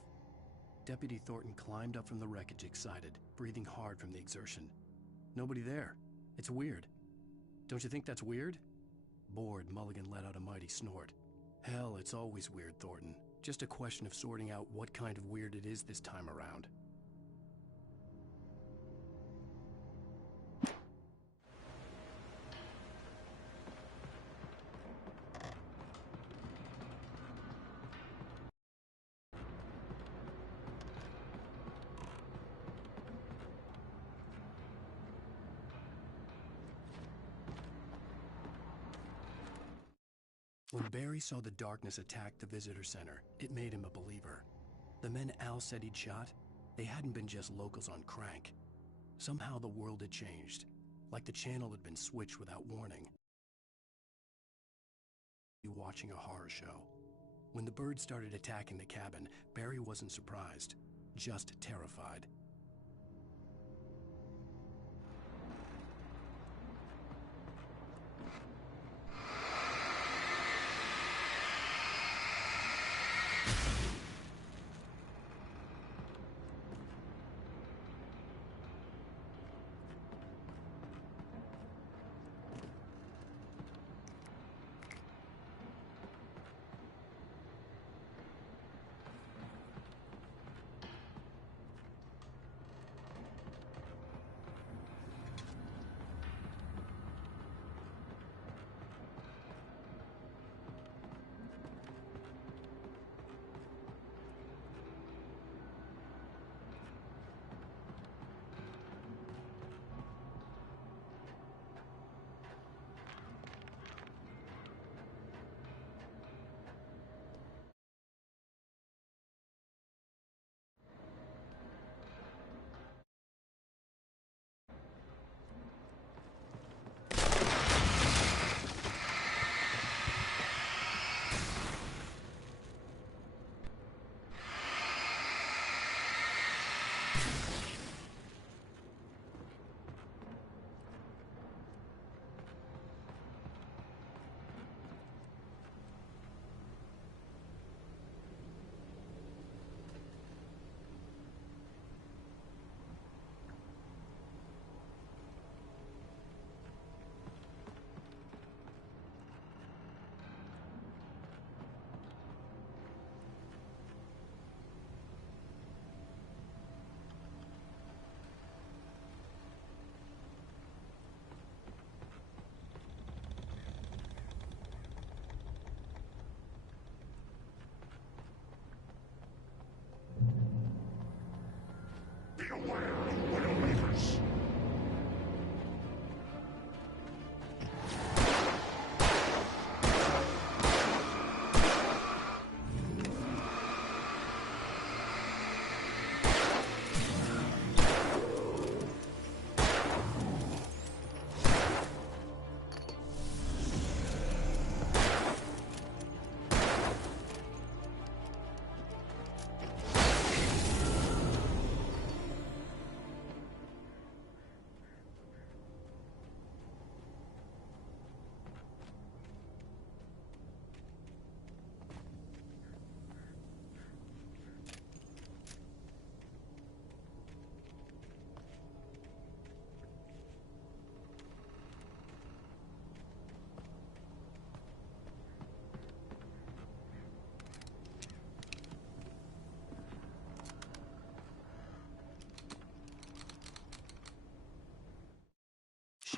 Deputy Thornton climbed up from the wreckage excited, breathing hard from the exertion. Nobody there. It's weird. Don't you think that's weird? Bored, Mulligan let out a mighty snort. Hell, it's always weird, Thornton. Just a question of sorting out what kind of weird it is this time around. When Barry saw the darkness attack the visitor center, it made him a believer. The men Al said he'd shot, they hadn't been just locals on crank. Somehow the world had changed, like the channel had been switched without warning. Watching a horror show. When the birds started attacking the cabin, Barry wasn't surprised, just terrified. Beware of Widowmakers.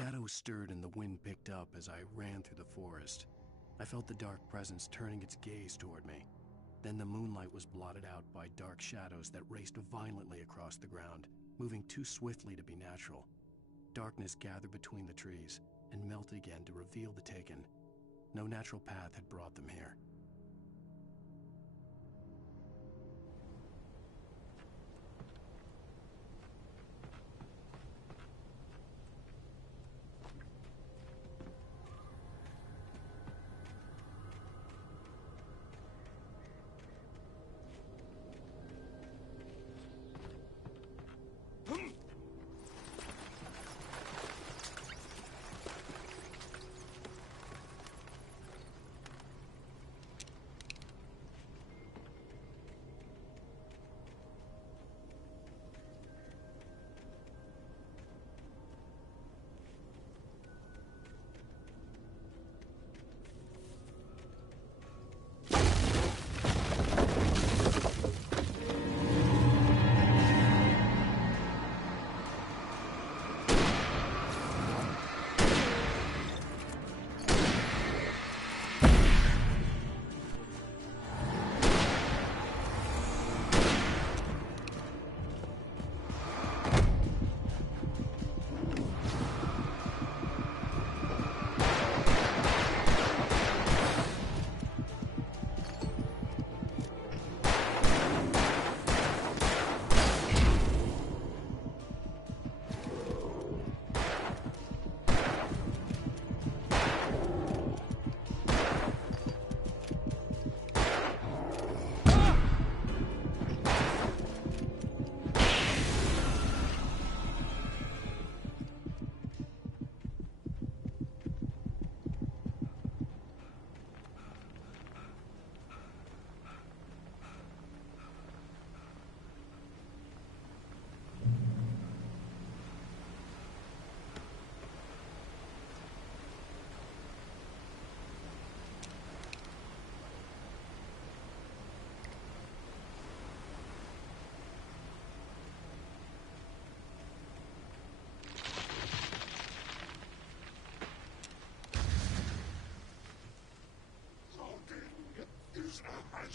Shadows stirred and the wind picked up as I ran through the forest. I felt the dark presence turning its gaze toward me. Then the moonlight was blotted out by dark shadows that raced violently across the ground, moving too swiftly to be natural. Darkness gathered between the trees and melted again to reveal the Taken. No natural path had brought them here.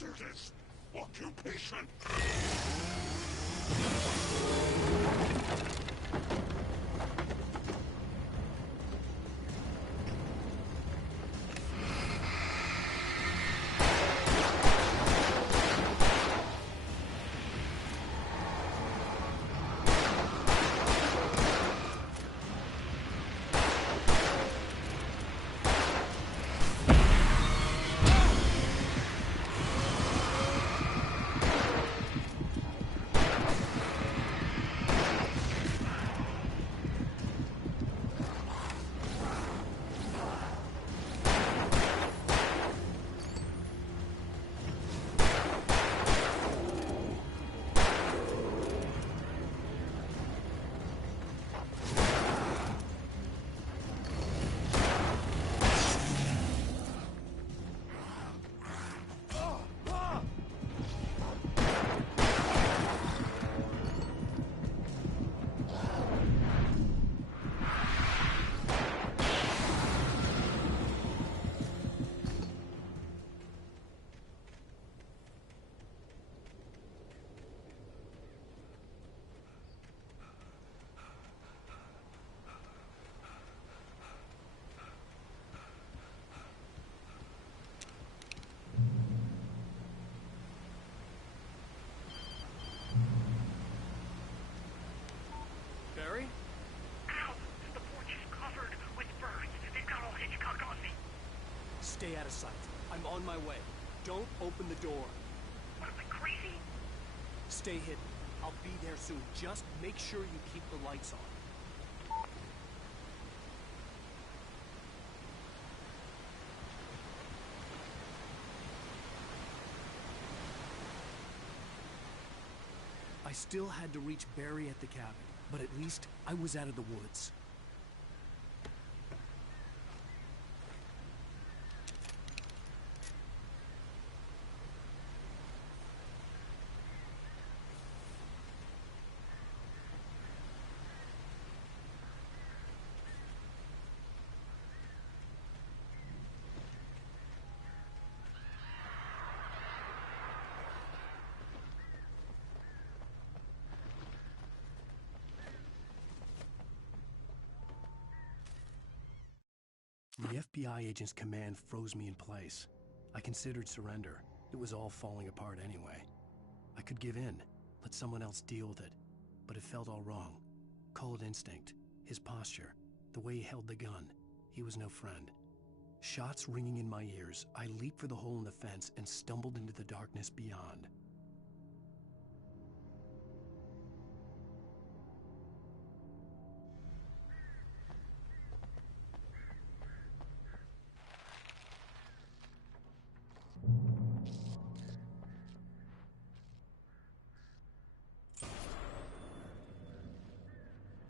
hazardous occupation. Barry? Ow! The porch is covered with birds. They've got old Hitchcock on me. Stay out of sight. I'm on my way. Don't open the door. What am I, crazy? Stay hidden. I'll be there soon. Just make sure you keep the lights on. I still had to reach Barry at the cabin, but at least I was out of the woods. The FBI agent's command froze me in place. I considered surrender. It was all falling apart anyway. I could give in, let someone else deal with it. But it felt all wrong. Call it instinct. His posture. The way he held the gun. He was no friend. Shots ringing in my ears, I leaped for the hole in the fence and stumbled into the darkness beyond.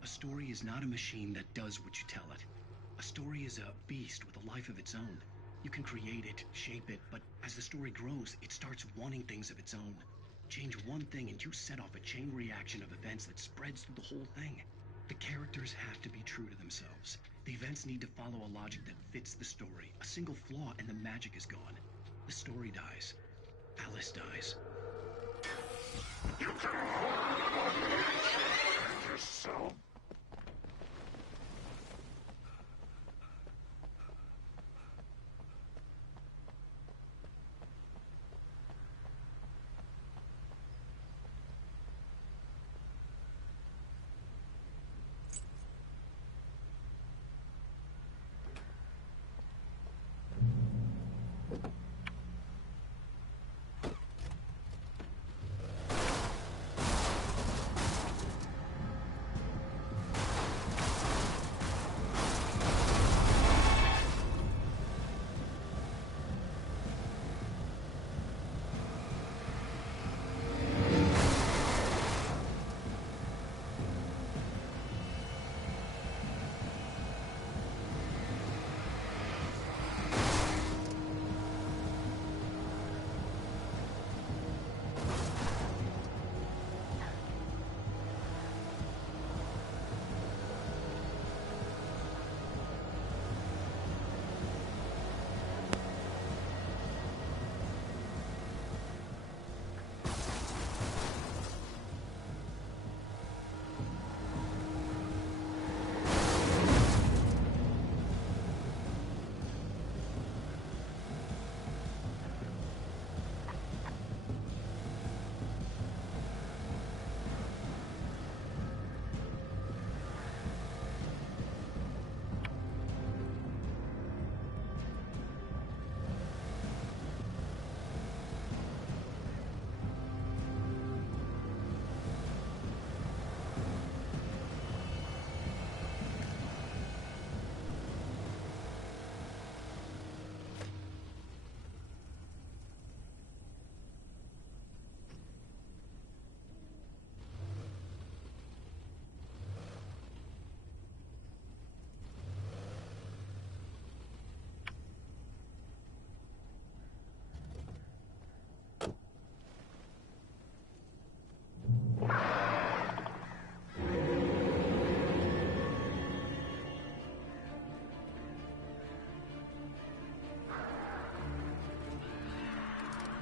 A story is not a machine that does what you tell it. A story is a beast with a life of its own. You can create it, shape it, but as the story grows, it starts wanting things of its own. Change one thing and you set off a chain reaction of events that spreads through the whole thing. The characters have to be true to themselves. The events need to follow a logic that fits the story. A single flaw and the magic is gone. The story dies. Alice dies. You can yourself.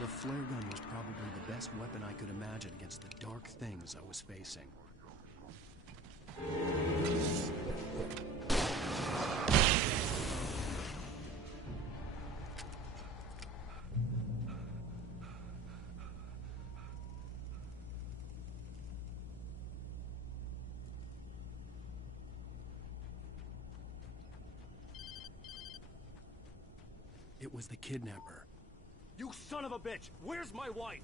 The flare gun was probably the best weapon I could imagine against the dark things I was facing. It was the kidnapper. You son of a bitch! Where's my wife?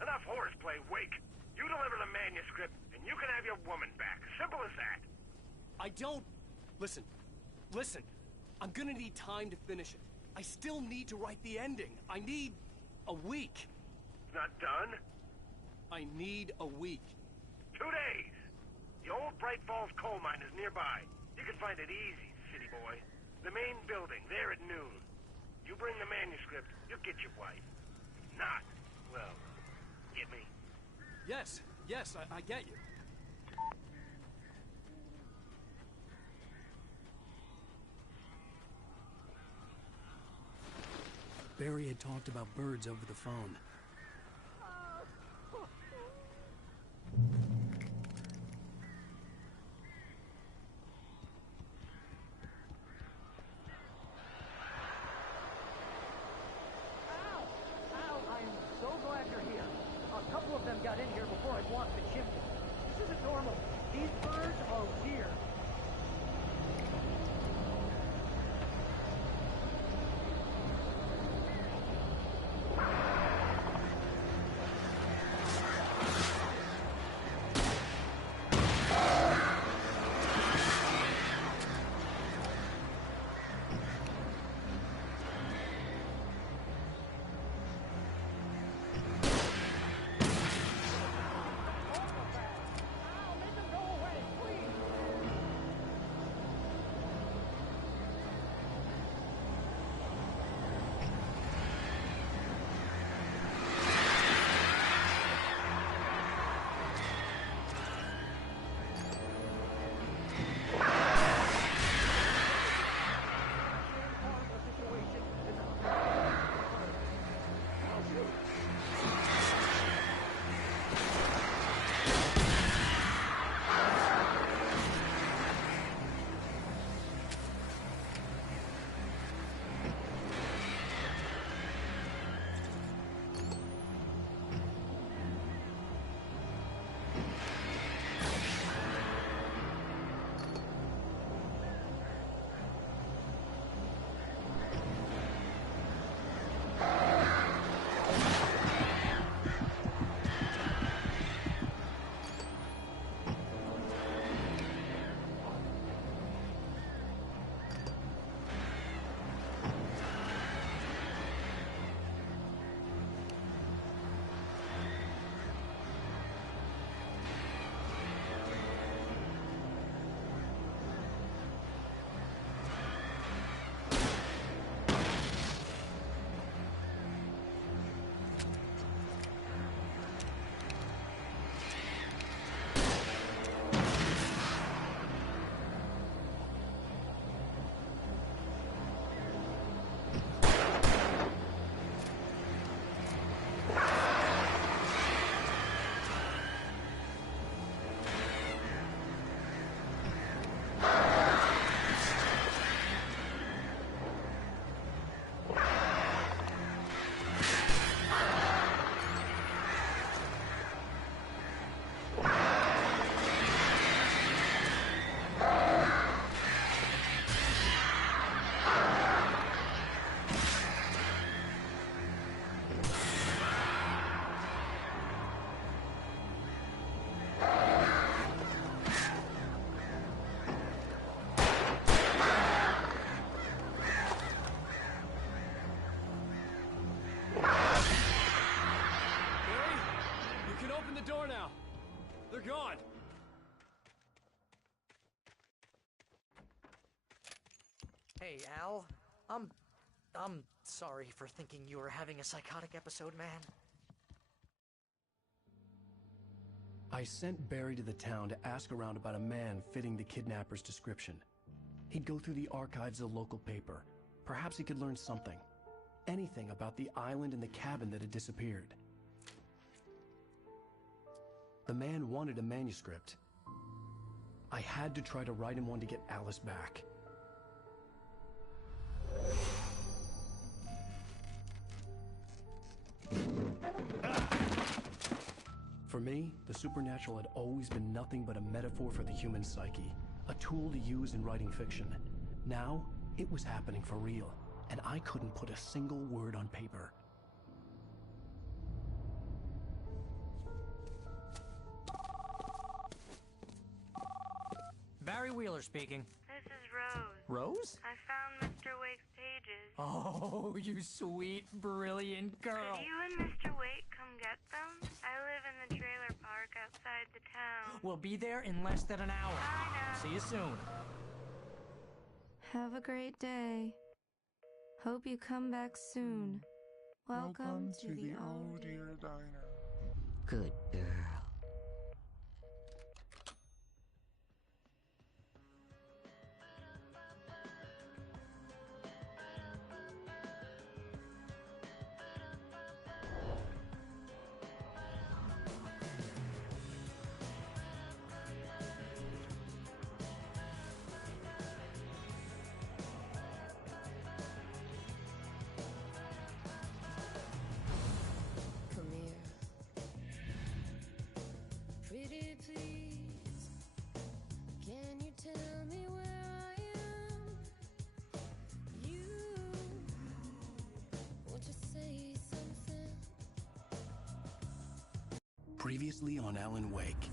Enough horseplay, Wake. You deliver the manuscript, and you can have your woman back. Simple as that. I don't... Listen. Listen. I'm gonna need time to finish it. I still need to write the ending. I need... a week. Not done? I need a week. 2 days. The old Bright Falls coal mine is nearby. You can find it easy, city boy. The main building, there at noon. You bring the manuscript, you'll get your wife. Not, well, get me? Yes, I get you. Barry had talked about birds over the phone. Hey, Al. I'm sorry for thinking you were having a psychotic episode, man. I sent Barry to the town to ask around about a man fitting the kidnapper's description. He'd go through the archives of the local paper. Perhaps he could learn something. anything about the island and the cabin that had disappeared. The man wanted a manuscript. I had to try to write him one to get Alice back. For me, the supernatural had always been nothing but a metaphor for the human psyche, a tool to use in writing fiction. Now, it was happening for real, and I couldn't put a single word on paper. Barry Wheeler speaking. This is Rose. Rose? I found Mr. Wake's pages. Oh, you sweet, brilliant girl. Could you and Mr. Wake come get them? I live in the trailer park outside the town. We'll be there in less than an hour. Bye now. See you soon. Have a great day. Hope you come back soon. Welcome to the Oh Dear Diner. Good girl. Come here. Pretty please, can you tell me where I am? You want to say something? Previously on Alan Wake.